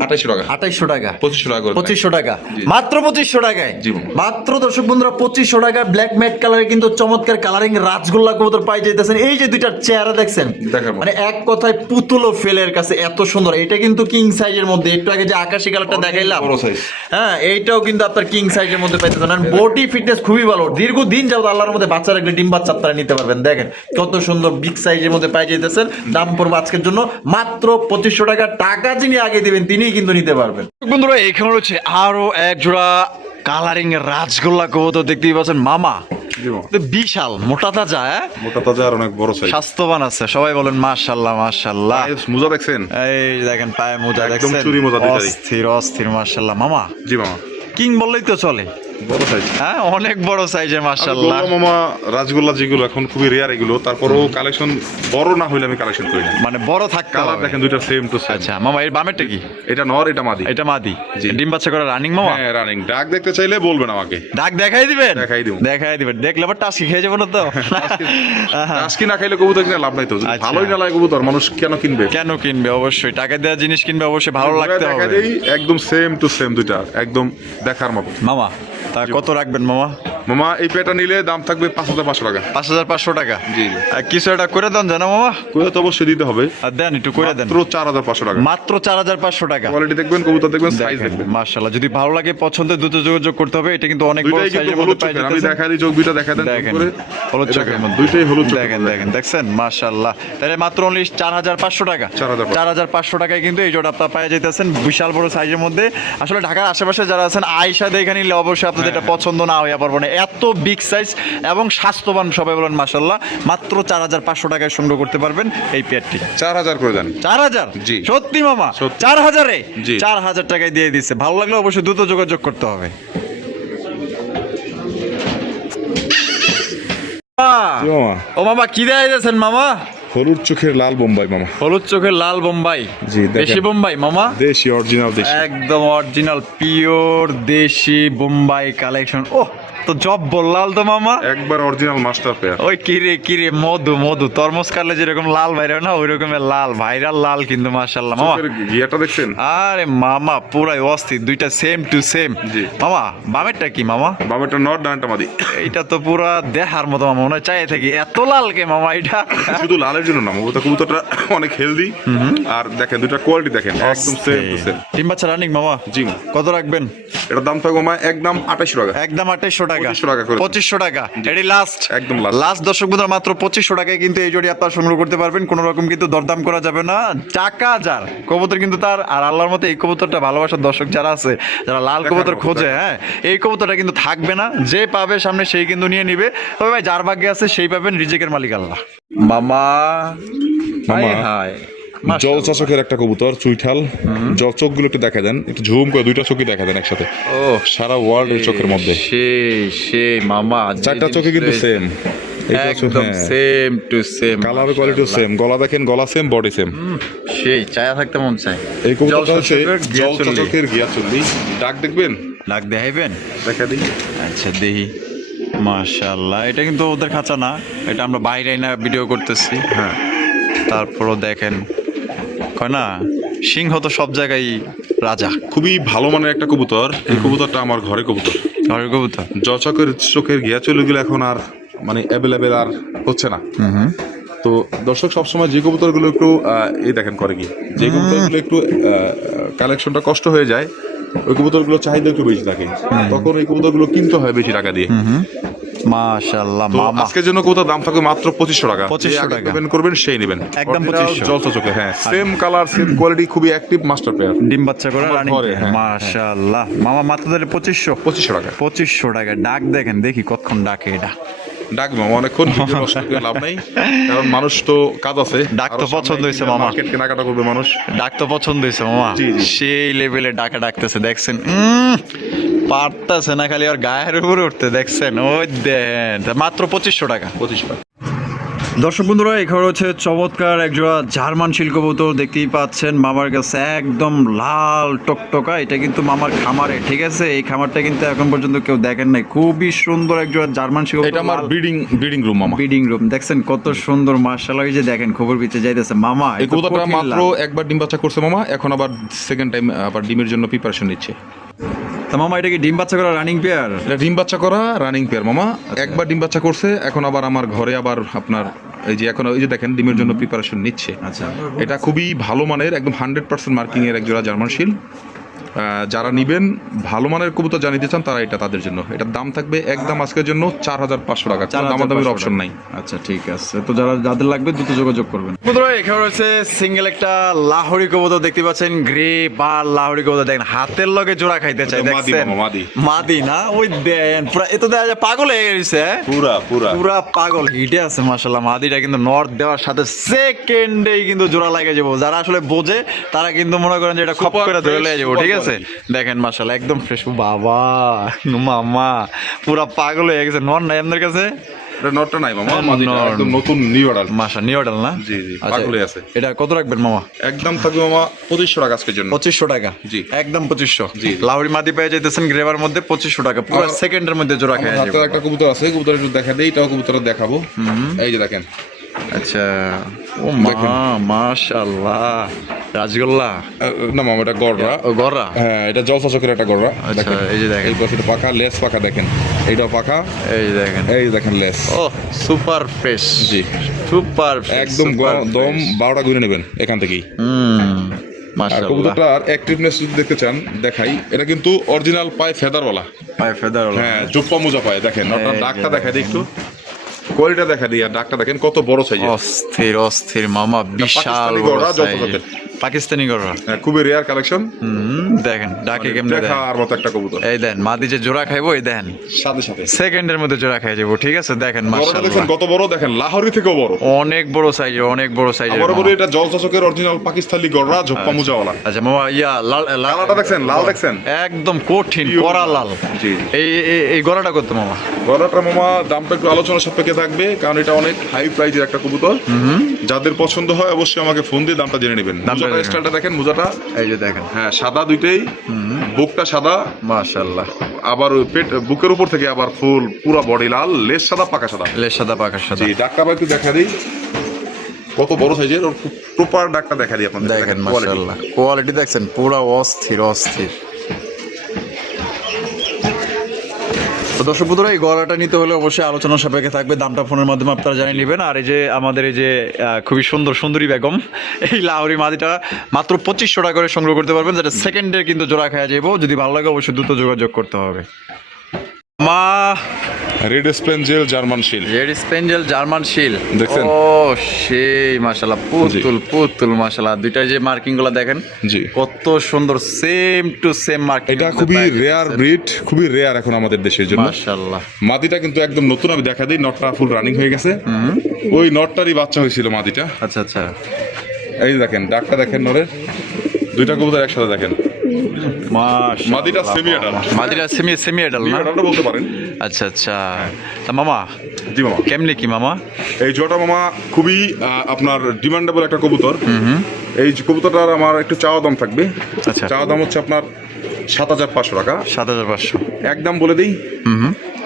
2800 টাকা। 2800 টাকা, 2500 টাকা করে। 2500 টাকা, জি। মাত্র 2500 টাকায়। জি মামা। মাত্র দর্শক বন্ধুরা 2500 টাকায় ব্ল্যাক ম্যাট কালারে কিন্তু চমৎকার কালারিং রাজগোল্লা কবুতর পাই যাইতেছেন। এই যে দুইটার চেহারা দেখছেন, দেখার মতো। মানে এক কথায় পুতুল ফেলের কাছে এত সুন্দর। এটা কিন্তু কিং সাইজের মধ্যে, একটু আগে যে আকাশি কালারটা দেখাইলাম, বড় সাইজ। হ্যাঁ এইটাও কিন্তু আপনার কিং সাইজের মধ্যে পাইতেছেন। বডি ফিটনেস খুবই ভালো, দীর্ঘদিন যাবত আল্লাহর মধ্যে বাচ্চা রাখলে ডিম বাচ্চা আপনারা নিতে পারবেন। দেখেন কত সুন্দর বিগ সাইজের মধ্যে পাই যাইতেছেন। দাম পড়বে আজকের জন্য মাত্র 2500 টাকা। টাকা যিনি আগে দিবেন তিনিই কিন্তু নিতে পারবেন। বন্ধুরা এখানে রয়েছে আরো এক জোড়া কালারিং রাজগোল্লা কবুতর, দেখতেই পাচ্ছেন মামা, জি মামা। তো বিশাল মোটা তাজা, হ্যাঁ মোটা তাজা আর অনেক বড় সাইজ। স্বাস্থ্যবান আছে, সবাই বলেন মাশাআল্লাহ মাশাআল্লাহ। মোজা দেখছেন? এই দেখেন পায়ে মোজা একদম দেখছেন, চুরি মোজা দুইটারই। অস্থির অস্থির মাশাআল্লাহ। মামা জি মামা, কিং বললেই তো চলে, বড় সাইজ। হ্যাঁ অনেক বড় সাইজের মাশাআল্লাহ। মামা রাজগোল্লা যেগুলো এখন খুবই রেয়ার, এগুলো তারপরেও কালেকশন বড় না হইলে আমি কালেকশন করি না। মানে বড় থাকতে কালার হবে। দেখেন দুইটা সেম টু সেম। আচ্ছা মামা এর বামেরটা কি? এটা নর, এটা মাদি। এটা মাদি, জি। ডিম বাচ্চা করে রানিং মামা। হ্যাঁ রানিং। ডাক দেখতে চাইলে বলবেন আমাকে, ডাক দেখাই দিবেন? দেখাই দিব। দেখাই দিবেন, দেখলে আবার টাস্কি খেয়ে যাবো না তো। আজকে না খাইলে কবুতর কিনে লাভ নাই তো। যদি আচ্ছা। ভালোই না লাগে কবুতর, মানুষ কেন কিনবে? কেন কিনবে? অবশ্যই টাকা দেওয়া জিনিস কিনবে, অবশ্যই ভালো লাগতে দেখা হবে। দেই একদম সেম টু সেম, দুইটা একদম দেখার মতো। মামা তা কত রাখবেন মামা? মামা এই পেটা নিলে দাম থাকবে 5500 টাকা। 5500 টাকা। জি। আর কিছু একটা করে দেন জানো মামা? করে তো অবশ্যই দিতে হবে। আর দেন একটু করে দেন। মাত্র 4500 টাকা। মাত্র 4500 টাকা। কোয়ালিটি দেখবেন, কবুতর দেখবেন, সাইজ দেখেন দেখবেন। মাশাআল্লাহ, যদি ভালো লাগে পছন্দের দ্রুত যোগাযোগ করতে হবে। এটা কিন্তু অনেক বড় দুইটাই কিন্তু সাইজের হলুদ মধ্যে পাই চোখের। আমি যাচ্ছে। দেখা দিই, চোখ দুইটা দেখা দেন দেখেন করে। হলুদ এই চোখের দেখেন, মধ্যে দুইটাই হলুদ চোখের। দেখেন দেখেন দেখছেন মাশাআল্লাহ। তাহলে মাত্র অনলি 4500 টাকা। 4500 টাকায় কিন্তু এই জোড়া আপনারা পাই যাইতেছেন, বিশাল বড় সাইজের মধ্যে। আসলে ঢাকার আশেপাশে যারা আছেন আয়েশা দেখে নিলে অবশ্যই আপনাদের এটা পছন্দ না হইয়া পারবো না। এত বিগ সাইজ এবং স্বাস্থ্যবান, সবাই বলেন মাশাআল্লাহ। মাত্র 4500 টাকায় সংগ্রহ করতে পারবেন এই পেয়ারটি। 4000 করে দেন। 4000? জি। সত্যি মামা? সত্যি। 4000-এ? জি। 4000 টাকায় দিয়ে দিচ্ছে। ভালো লাগলে অবশ্যই দ্রুত যোগাযোগ করতে হবে। জি মামা। ও মামা কি দেয় দিয়েছেন মামা? হলুদ চোখের লাল বোম্বাই মামা। হলুদ চোখের লাল বোম্বাই। জি, দেখেন। দেশি বোম্বাই মামা? দেশি অরিজিনাল দেশি। একদম অরিজিনাল পিওর দেশি বোম্বাই কালেকশন। ও তো জব বললাল তো মামা, একবার অরিজিনাল মাস্টার পেয়ার। ওই কিরে মধু মধু তরমুজ কাটলে যেরকম লাল বাইরে না, ওই রকমের লাল, ভাইরাল লাল কিন্তু মাশাআল্লাহ মামা। চোখের গিয়াটা দেখছেন? আরে মামা পুরাই অস্থির, দুইটা সেম টু সেম। জি। মামা বামেরটা কি মামা? বামেরটা নর, ডানটা মাদি। এটা তো পুরা দেখার মতো মামা, মনে হয় চাই থাকি এত লাল কে মামা এটা। শুধু লালের জন্য না, কবুতরটা অনেক হেলদি। আর দেখেন দুইটা কোয়ালিটি দেখেন, একদম সেম টু সেম। ডিম বাচ্চা রানিং মামা। জি। কত রাখবেন? এটার দাম থাকবে মামা একদম 2800 টাকা। একদম 2800 টাকা। 2500 টাকা করে। 2500 টাকা। এটি লাস্ট, একদম last। লাস্ট দর্শক বন্ধুরা, মাত্র 2500 টাকায় কিন্তু এই জোড়ি আপনারা সংগ্রহ করতে পারবেন। কোনো রকম কিন্তু দরদাম করা যাবে না। টাকা যার কবুতর কিন্তু তার, আর আল্লাহর মতো এই কবুতরটা ভালোবাসার দর্শক যারা আছে, যারা লাল কবুতর খোঁজে, হ্যাঁ এই কবুতরটা কিন্তু থাকবে না। যে পাবে সামনে সেই কিন্তু নিয়ে নিবে। তবে ভাই যার ভাগ্যে আছে সেই পাবেন, রিজিকের মালিক আল্লাহ। মামা মামা। হাই জল চোখের একটা কবুতর, চুইঠাল। জল চোখগুলো একটু দেখা দেন, একটু ঝুম করে দুইটা চোখই দেখা দেন একসাথে। ও সারা ওয়ার্ল্ড এর চোখের মধ্যে সেই মামা, চারটা চোখে কিন্তু সেম। একদম সেম টু সেম। কালার কোয়ালিটিও সেম। গলা দেখেন, গলা সেম, বডি সেম। সেই চায়া থাকতে মন চায়। এই কবুতরটা জল হচ্ছে চোখের গিয়া জল চল্লি। চোখের গিয়া চল্লি। ডাক দেখবেন? ডাক দেখাইবেন? দেখা দিই। আচ্ছা দেখি। মাশাআল্লাহ, এটা কিন্তু ওদের খাঁচা না, এটা আমরা বাইরে না ভিডিও করতেছি। হ্যাঁ। তারপরও দেখেন, কয় না সিংহ তো সব জায়গায় রাজা। খুবই ভালো মানের একটা কবুতর। এই কবুতরটা আমার ঘরে কবুতর। ঘরের কবুতর। চোখের গিয়া চল্লিগুলো এখন আর মানে অ্যাভেলেবেল আর হচ্ছে না। তো দর্শক সবসময় যে কবুতরগুলো একটু এই দেখেন করে কি, যে কবুতরগুলো একটু কালেকশনটা কষ্ট হয়ে যায়, ওই কবুতরগুলো চাহিদা একটু বেশি থাকে, তখন ওই কবুতরগুলো কিনতে হয় বেশি টাকা দিয়ে। মাশাআল্লাহ তো মামা। আজকের জন্য কবুতর দাম থাকবে মাত্র 2500 টাকা। 2500 যে আগে টাকা। পেমেন্ট করবেন সেই নেবেন। একদম Original 2500 জলসা চোখে, হ্যাঁ সেম কালার সেম কোয়ালিটি, খুবই অ্যাক্টিভ মাস্টার পেয়ার। ডিম বাচ্চা করে আমার রানিং। ঘরে, হ্যাঁ, মাশাআল্লাহ মামা, মাত্র তাহলে 2500। 2500 টাকা। 2500 টাকা। ডাক দেখেন, দেখি কতক্ষণ ডাকে এটা। ডাকবে মামা অনেকক্ষণ, ভিডিও নষ্ট করে লাভ নাই, কারণ মানুষ তো কাজ আছে। ডাক তো পছন্দ হয়েছে মামা। মার্কেট কেনাকাটা করবে মানুষ। ডাক তো পছন্দ হয়েছে মামা, জি, জি। সেই লেভেলে ডাকা ডাকতেছে দেখছেন, পারতেছে না খালি আর গায়ের উপরে উঠতে, দেখছেন ওই দেন মাত্র 2500 টাকা। 25 টাকা। দর্শক বন্ধুরা, এখানে হচ্ছে চমৎকার একজোড়া জার্মান শিল্ক কবুতর দেখতেই পাচ্ছেন মামার কাছে, একদম লাল টকটকা। এটা কিন্তু মামার খামারে, ঠিক আছে, এই খামারটা কিন্তু এখন পর্যন্ত কেউ দেখেন নাই। খুবই সুন্দর একজোড়া জার্মান শিল্ক, এটা আমার ব্রিডিং রুম মামা। ব্রিডিং রুম দেখছেন কত সুন্দর, মাশাআল্লাহ। এই যে দেখেন খবর পিছে যাইতেছে মামা, এই কবুতরটা মাত্র একবার ডিম বাচ্চা করছে মামা, এখন আবার সেকেন্ড টাইম আবার ডিমের জন্য প্রিপারেশন নিচ্ছে। তা মামা এটা কি ডিম বাচ্চা করা রানিং পেয়ার? এটা ডিম বাচ্চা করা রানিং পেয়ার মামা, একবার ডিম বাচ্চা করছে, এখন আবার আমার ঘরে আবার আপনার এই যে এখন ওই যে দেখেন ডিমের জন্য প্রিপারেশন নিচ্ছে। আচ্ছা, এটা খুবই ভালো মানের, একদম 100% মার্কিং এর একজোড়া জার্মান শিল। যারা নিবেন ভালো মানের কবুতর যা নিতে চান তারা এটা তাদের জন্য। এটার দাম থাকবে একদম আজকের জন্য 4500 টাকা, দামাদামির অপশন নাই। আচ্ছা ঠিক আছে, তো যাদের লাগবে দ্রুত যোগাযোগ করবেন। বন্ধুরা এখানে রয়েছে সিঙ্গেল একটা লাহোরি কবুতর দেখতে পাচ্ছেন, গ্রে বা লাহোরি কবুতর, দেখেন হাতের লগে জোড়া খাইতে চাই, মাদি দেখছেন মামা, মাদি। মাদি না, ওই দেন পুরা এত দেখা যায় পাগল হয়ে গেছে, পুরা পাগল হিটে আছে মাশাআল্লাহ। মাদিটা কিন্তু নর্থ দেওয়ার সাথে সেকেন্ডেই কিন্তু জোড়া লাগে যাবো, যারা আসলে বোঝে তারা কিন্তু মনে করেন যে এটা খপ করে ধরে লেগে যাবো, ঠিক আছে। দেখেন মাশাআল্লাহ একদম ফ্রেশ। বাবা মামা পুরা পাগল হয়ে গেছে। নর নাই আপনার কাছে? এটা নটটা নাই মামা, মাদিটা একদম নতুন নিউ অর্ডার। মাশা নিউ অর্ডার না? জি জি, আচ্ছা, পাগল হয়ে আছে। এটা কত রাখবেন মামা? একদম থাকবে মামা 2500 টাকা আজকের জন্য। 2500 টাকা? জি। একদম 2500। জি। লাহোরি মাদি পেয়ে যাইতেছেন গ্রেভার মধ্যে 2500 টাকা, পুরো সেকেন্ডের মধ্যে জোড়া খেয়ে হাতে যাবে। একটা কবুতর আছে, কবুতর একটু দেখা দেই, এটাও কবুতর দেখাবো। এই যে দেখেন, আচ্ছা, ও মা মাশাআল্লাহ, রাজগোল্লা না মামা এটা গড়রা। ও গররা? হ্যাঁ, এটা জলসা চকের একটা গড়রা। আচ্ছা, দেখেন এই যে দেখেন, এই পাশে পাকা, লেস পাকা, দেখেন এইটাও পাকা, এই যে দেখেন, এই দেখেন লেস। ও সুপার ফ্রেশ, জি, সুপার একদম দম 12টা ঘুরে নেবেন এখান থেকেই। আর মাশাআল্লাহ। কবুতরটার অ্যাক্টিভনেস যদি দেখতে চান দেখাই, এটা কিন্তু অরিজিনাল পায় ফেদারওয়ালা। পায়ে ফেদার হলো। হ্যাঁ, জোপ্পা মোজা পায়, দেখেন আপনার এই যে ডাকটা দেখা দিই একটু, কোয়ালিটা দেখা দিই, আর ডাকটা দেখেন কত বড় সাইজের। অস্থির অস্থির মামা, বিশাল পাকিস্তানি বড় গররা, size। যত জাতের। পাকিস্তানি গররা, হ্যাঁ, খুবই রেয়ার কালেকশন। দেখেন ডাকে কেমনে দেন। দেখার মতো একটা কবুতর। এই দেন মাদি যে জোড়া খাইবো, এই দেন সাথে সাথে সেকেন্ডের মধ্যে জোড়া খাই যাবো, ঠিক আছে। দেখেন বড়টা দেখেন মাশাআল্লাহ কত বড়, দেখেন লাহোরি থেকেও বড়, অনেক বড় সাইজের, অনেক বড় সাইজের। আবার বলি এটা জলসাচকের অরিজিনাল পাকিস্তানি গররা, ঝোপ্পা মোজাওয়ালা। আচ্ছা মামা, ইয়া লাল কালারটা দেখছেন, লাল দেখছেন, একদম কঠিন কড়া লাল। জি। এই গড়াটা করতে মামা? গররাটা মামা দামটা একটু আলোচনা সাপেক্ষে থাকবে, কারণ এটা অনেক হাই প্রাইজের একটা কবুতর। যাদের পছন্দ হয় অবশ্যই আমাকে ফোন দিয়ে দামটা জেনে নেবেন। মোজাটা স্টাইলটা দেখেন, মোজাটা এই যে দেখেন, হ্যাঁ সাদা দুইটাই, বুকটা সাদা, মাশাআল্লাহ। আবার ওই পেট বুকের উপর থেকে আবার ফুল পুরা বডি লাল, লেস সাদা পাকা সাদা। লেজ সাদা পাকা সাদা। জি, ডাকটা আবার একটু দেখা দিই কত বড় সাইজের, ওর প্রপার ডাকটা দেখা দিই আপনাদের। দেখেন মাশাআল্লাহ, কোয়ালিটি দেখছেন পুরো অস্থির অস্থির। তো দর্শক বন্ধুরা, এই গলাটা নিতে হলে অবশ্যই আলোচনা সাপেক্ষে থাকবে, দামটা ফোনের মাধ্যমে আপনারা জানিয়ে নেবেন। আর এই যে আমাদের এই যে খুবই সুন্দরী বেগম, এই লাহোরি মাদিটা মাত্র 2500 টাকা করে সংগ্রহ করতে পারবেন, যেটা সেকেন্ডে কিন্তু জোড়া খাওয়া যাবো। যদি ভালো লাগে অবশ্যই দ্রুত যোগাযোগ করতে হবে। মা রেড স্পেঞ্জেল জার্মান শিল, রেড স্পেঞ্জেল জার্মান শিল দেখছেন? ও সেই মাশাআল্লাহ, পুতুল মাশাআল্লাহ। দুইটা যে মার্কিং গুলো দেখেন, জি, কত সুন্দর, সেম টু সেম মার্কিং। এটা খুবই রেয়ার ব্রিড, খুবই রেয়ার এখন আমাদের দেশের জন্য। মাশাআল্লাহ, মাদিটা কিন্তু একদম নতুন, আমি দেখা দিই, নটটা ফুল রানিং হয়ে গেছে। ওই নটটারই বাচ্চা হয়েছিল মাদিটা। আচ্ছা আচ্ছা, এই যে দেখেন ডাকটা দেখেন, নরের দুইটা কবুতর একসাথে দেখেন। মাদিটা সেমি অ্যাডাল্ট, মাদিটা সেমি অ্যাডাল্ট না? অ্যাডাল্ট বলতে পারেন। আচ্ছা আচ্ছা, তা মামা জি মামা, কেমনে কি মামা? এই জোড়াটা মামা খুবই আপনার ডিমান্ডেবল একটা কবুতর। এই কবুতরটার আমার একটু চাওয়া দাম থাকবে। আচ্ছা, চাওয়া দাম হচ্ছে আপনার 7500 টাকা। 7500 একদম বলে দিই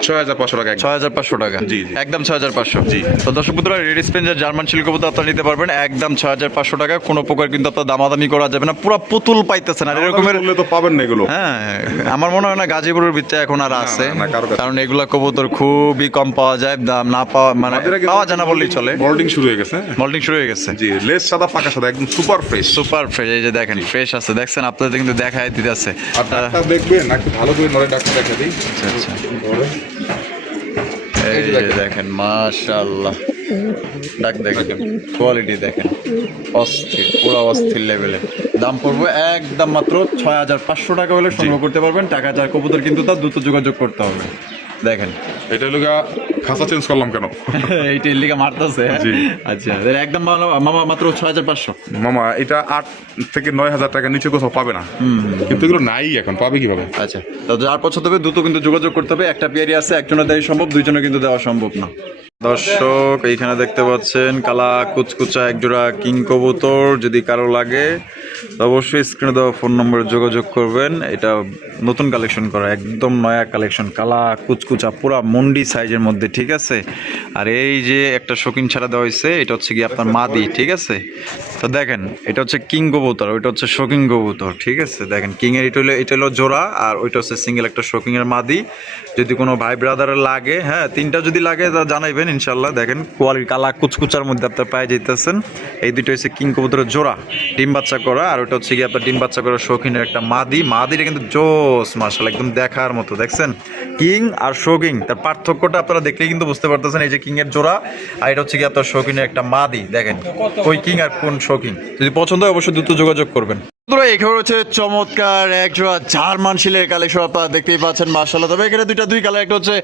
6500 টাকা। 6500 টাকা, জি, একদম 6500। জি। তো দর্শক বন্ধুরা, রেড স্পেঞ্জের জার্মান শিল কবুতর আপনারা নিতে পারবেন একদম 6500 টাকা। কোনো প্রকার কিন্তু আপনার দামাদামি করা যাবে না, পুরো পুতুল পাইতেছেন। আর এরকমের তো পাবেন না এগুলো। হ্যাঁ, আমার মনে হয় না গাজীপুরের ভিতরে এখন আর আছে, না, কারো কাছে। কারণ এগুলা কবুতর খুবই কম পাওয়া যায়, দাম না পাওয়া মানে পাওয়া যায় না বললেই চলে। মল্টিং শুরু হয়ে গেছে। মল্টিং শুরু হয়ে গেছে। জি, লেস সাদা পাকা সাদা, একদম সুপার ফ্রেশ। সুপার ফ্রেশ, এই যে দেখেন ফ্রেশ আছে, দেখছেন আপনাদের কিন্তু দেখায় দিতে আছে। আর ডাক্তার দেখবেন একটু ভালো করে নরে ডাক্তার দেখা দিই। আচ্ছা, এই যে দেখেন মাশাআল্লাহ, ডাক দেখেন, কোয়ালিটি দেখেন, অস্থির, পুরো অস্থির লেভেলে। দাম পড়বে একদম মাত্র 6500 টাকা হলে সংগ্রহ করতে পারবেন। টাকা যার কবুতর কিন্তু তার দ্রুত যোগাযোগ করতে হবে। দেখেন এটা হলো গা, খাঁচা চেঞ্জ করলাম কেন? এই টেল লিগা মারতেছে। জি। আচ্ছা একদম মামা মাত্র 6500। মামা এটা 8 থেকে 9,000 টাকা নিচে কোথাও পাবে না, কিন্তু এগুলো নাই এখন, পাবে কিভাবে? আচ্ছা তো যার পছন্দ হবে দ্রুত কিন্তু যোগাযোগ করতে হবে। একটা পেয়ারি আছে, একজনের দেওয়া সম্ভব, দুইজনে কিন্তু দেওয়া সম্ভব না। দর্শক এইখানে দেখতে পাচ্ছেন কালা কুচকুচা একজোড়া কিং কবুতর, যদি কারো লাগে তো অবশ্যই স্ক্রিনে দেওয়া ফোন নম্বরে যোগাযোগ করবেন। এটা নতুন কালেকশন করা, একদম নয়া কালেকশন, কালা কুচকুচা পুরা মন্ডি সাইজের মধ্যে, ঠিক আছে। আর এই যে একটা শৌখিন ছাড়া দেওয়া হয়েছে, এটা হচ্ছে কি আপনার মাদি, ঠিক আছে। তো দেখেন এটা হচ্ছে কিং কবুতর, ওইটা হচ্ছে শৌখিন কবুতর, ঠিক আছে। দেখেন কিং এর এটা হলো জোড়া, আর ওইটা হচ্ছে সিঙ্গেল একটা শৌখিন এর মাদি। যদি কোনো ভাই ব্রাদারের লাগে, হ্যাঁ তিনটা যদি লাগে তা জানাইবেন ইনশাল্লাহ। দেখেন কোয়ালিটি কালা কুচকুচার মধ্যে আপনার পায়ে যেতেছেন। এই দুটো হচ্ছে কিং কবুতরের জোড়া, ডিম বাচ্চা করা, আর ওটা হচ্ছে কি আপনার ডিম বাচ্চা করা শৌখিনের একটা মাদি। মাদিটা কিন্তু জোস মাশাআল্লাহ, একদম দেখার মতো। দেখছেন কিং আর শৌখিন, তার পার্থক্যটা আপনারা দেখলেই কিন্তু বুঝতে পারতেছেন। এই যে কিং এর জোড়া, আর এটা হচ্ছে কি আপনার শৌখিনের একটা মাদি। দেখেন ওই কিং আর কোন শৌখিন, যদি পছন্দ হয় অবশ্যই দ্রুত যোগাযোগ করবেন। এখানে হচ্ছে চমৎকার এক জোড়া জার্মান শিলের কালেকশন আপনারা দেখতেই পাচ্ছেন মাশাআল্লাহ। তবে এখানে দুই কালার, একটা হচ্ছে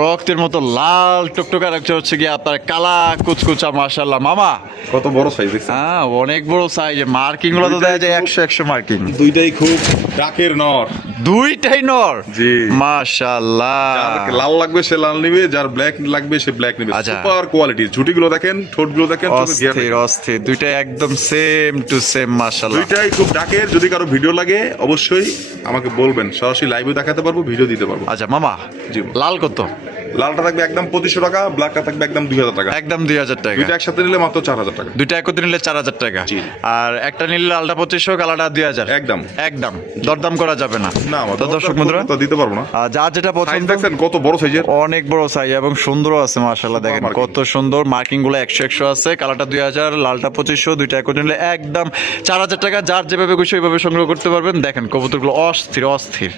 রক্তের মতো লাল টকটকার, একটা হচ্ছে কি আপনার কালা কুচকুচা মাশাআল্লাহ। মামা কত বড় সাইজ দেখছেন? হ্যাঁ অনেক বড় সাইজ, মার্কিং গুলো তো দেখা যায় 100 মার্কিং। দুইটাই খুব ডাকের নর, দুইটাই নর। জি মাশাআল্লাহ। যার লাল লাগবে সে লাল নিবে, যার ব্ল্যাক লাগবে সে ব্ল্যাক নিবে। আচ্ছা। সুপার কোয়ালিটি, ঝুটিগুলো দেখেন, ঠোঁটগুলো দেখেন, অস্থির অস্থির, দুইটাই একদম সেম টু সেম মাশাআল্লাহ। দুইটাই খুব ডাকের। যদি কারো ভিডিও লাগে অবশ্যই আমাকে বলবেন, সরাসরি লাইভে দেখাতে পারবো, ভিডিও দিতে পারবো। আচ্ছা মামা, জি। লাল কত? লালটা থাকবে একদম 2500 টাকা, ব্ল্যাকটা থাকবে একদম 2000 টাকা। একদম 2000 টাকা। দুইটা একসাথে নিলে মাত্র 4000 টাকা। দুইটা একত্রে নিলে 4000 টাকা। জি। আর একটা নিলে লালটা 2500, কালাটা 2000। একদম একদম দরদাম করা যাবে না। না, তো দর্শক বন্ধুরা তো দিতে পারবো না। যার যেটা সাইজ পছন্দ। দেখছেন কত বড় সাইজের? অনেক বড় সাইজ এবং সুন্দরও আছে মাশাআল্লাহ। দেখেন marking। কত সুন্দর, মার্কিং গুলো 100 আছে, কালারটা 2000, লালটা 2500, দুইটা একত্রে নিলে একদম 4000 টাকা। যার যেভাবে খুশি ওইভাবে সংগ্রহ করতে পারবেন। দেখেন কবুতরগুলো অস্থির অস্থির।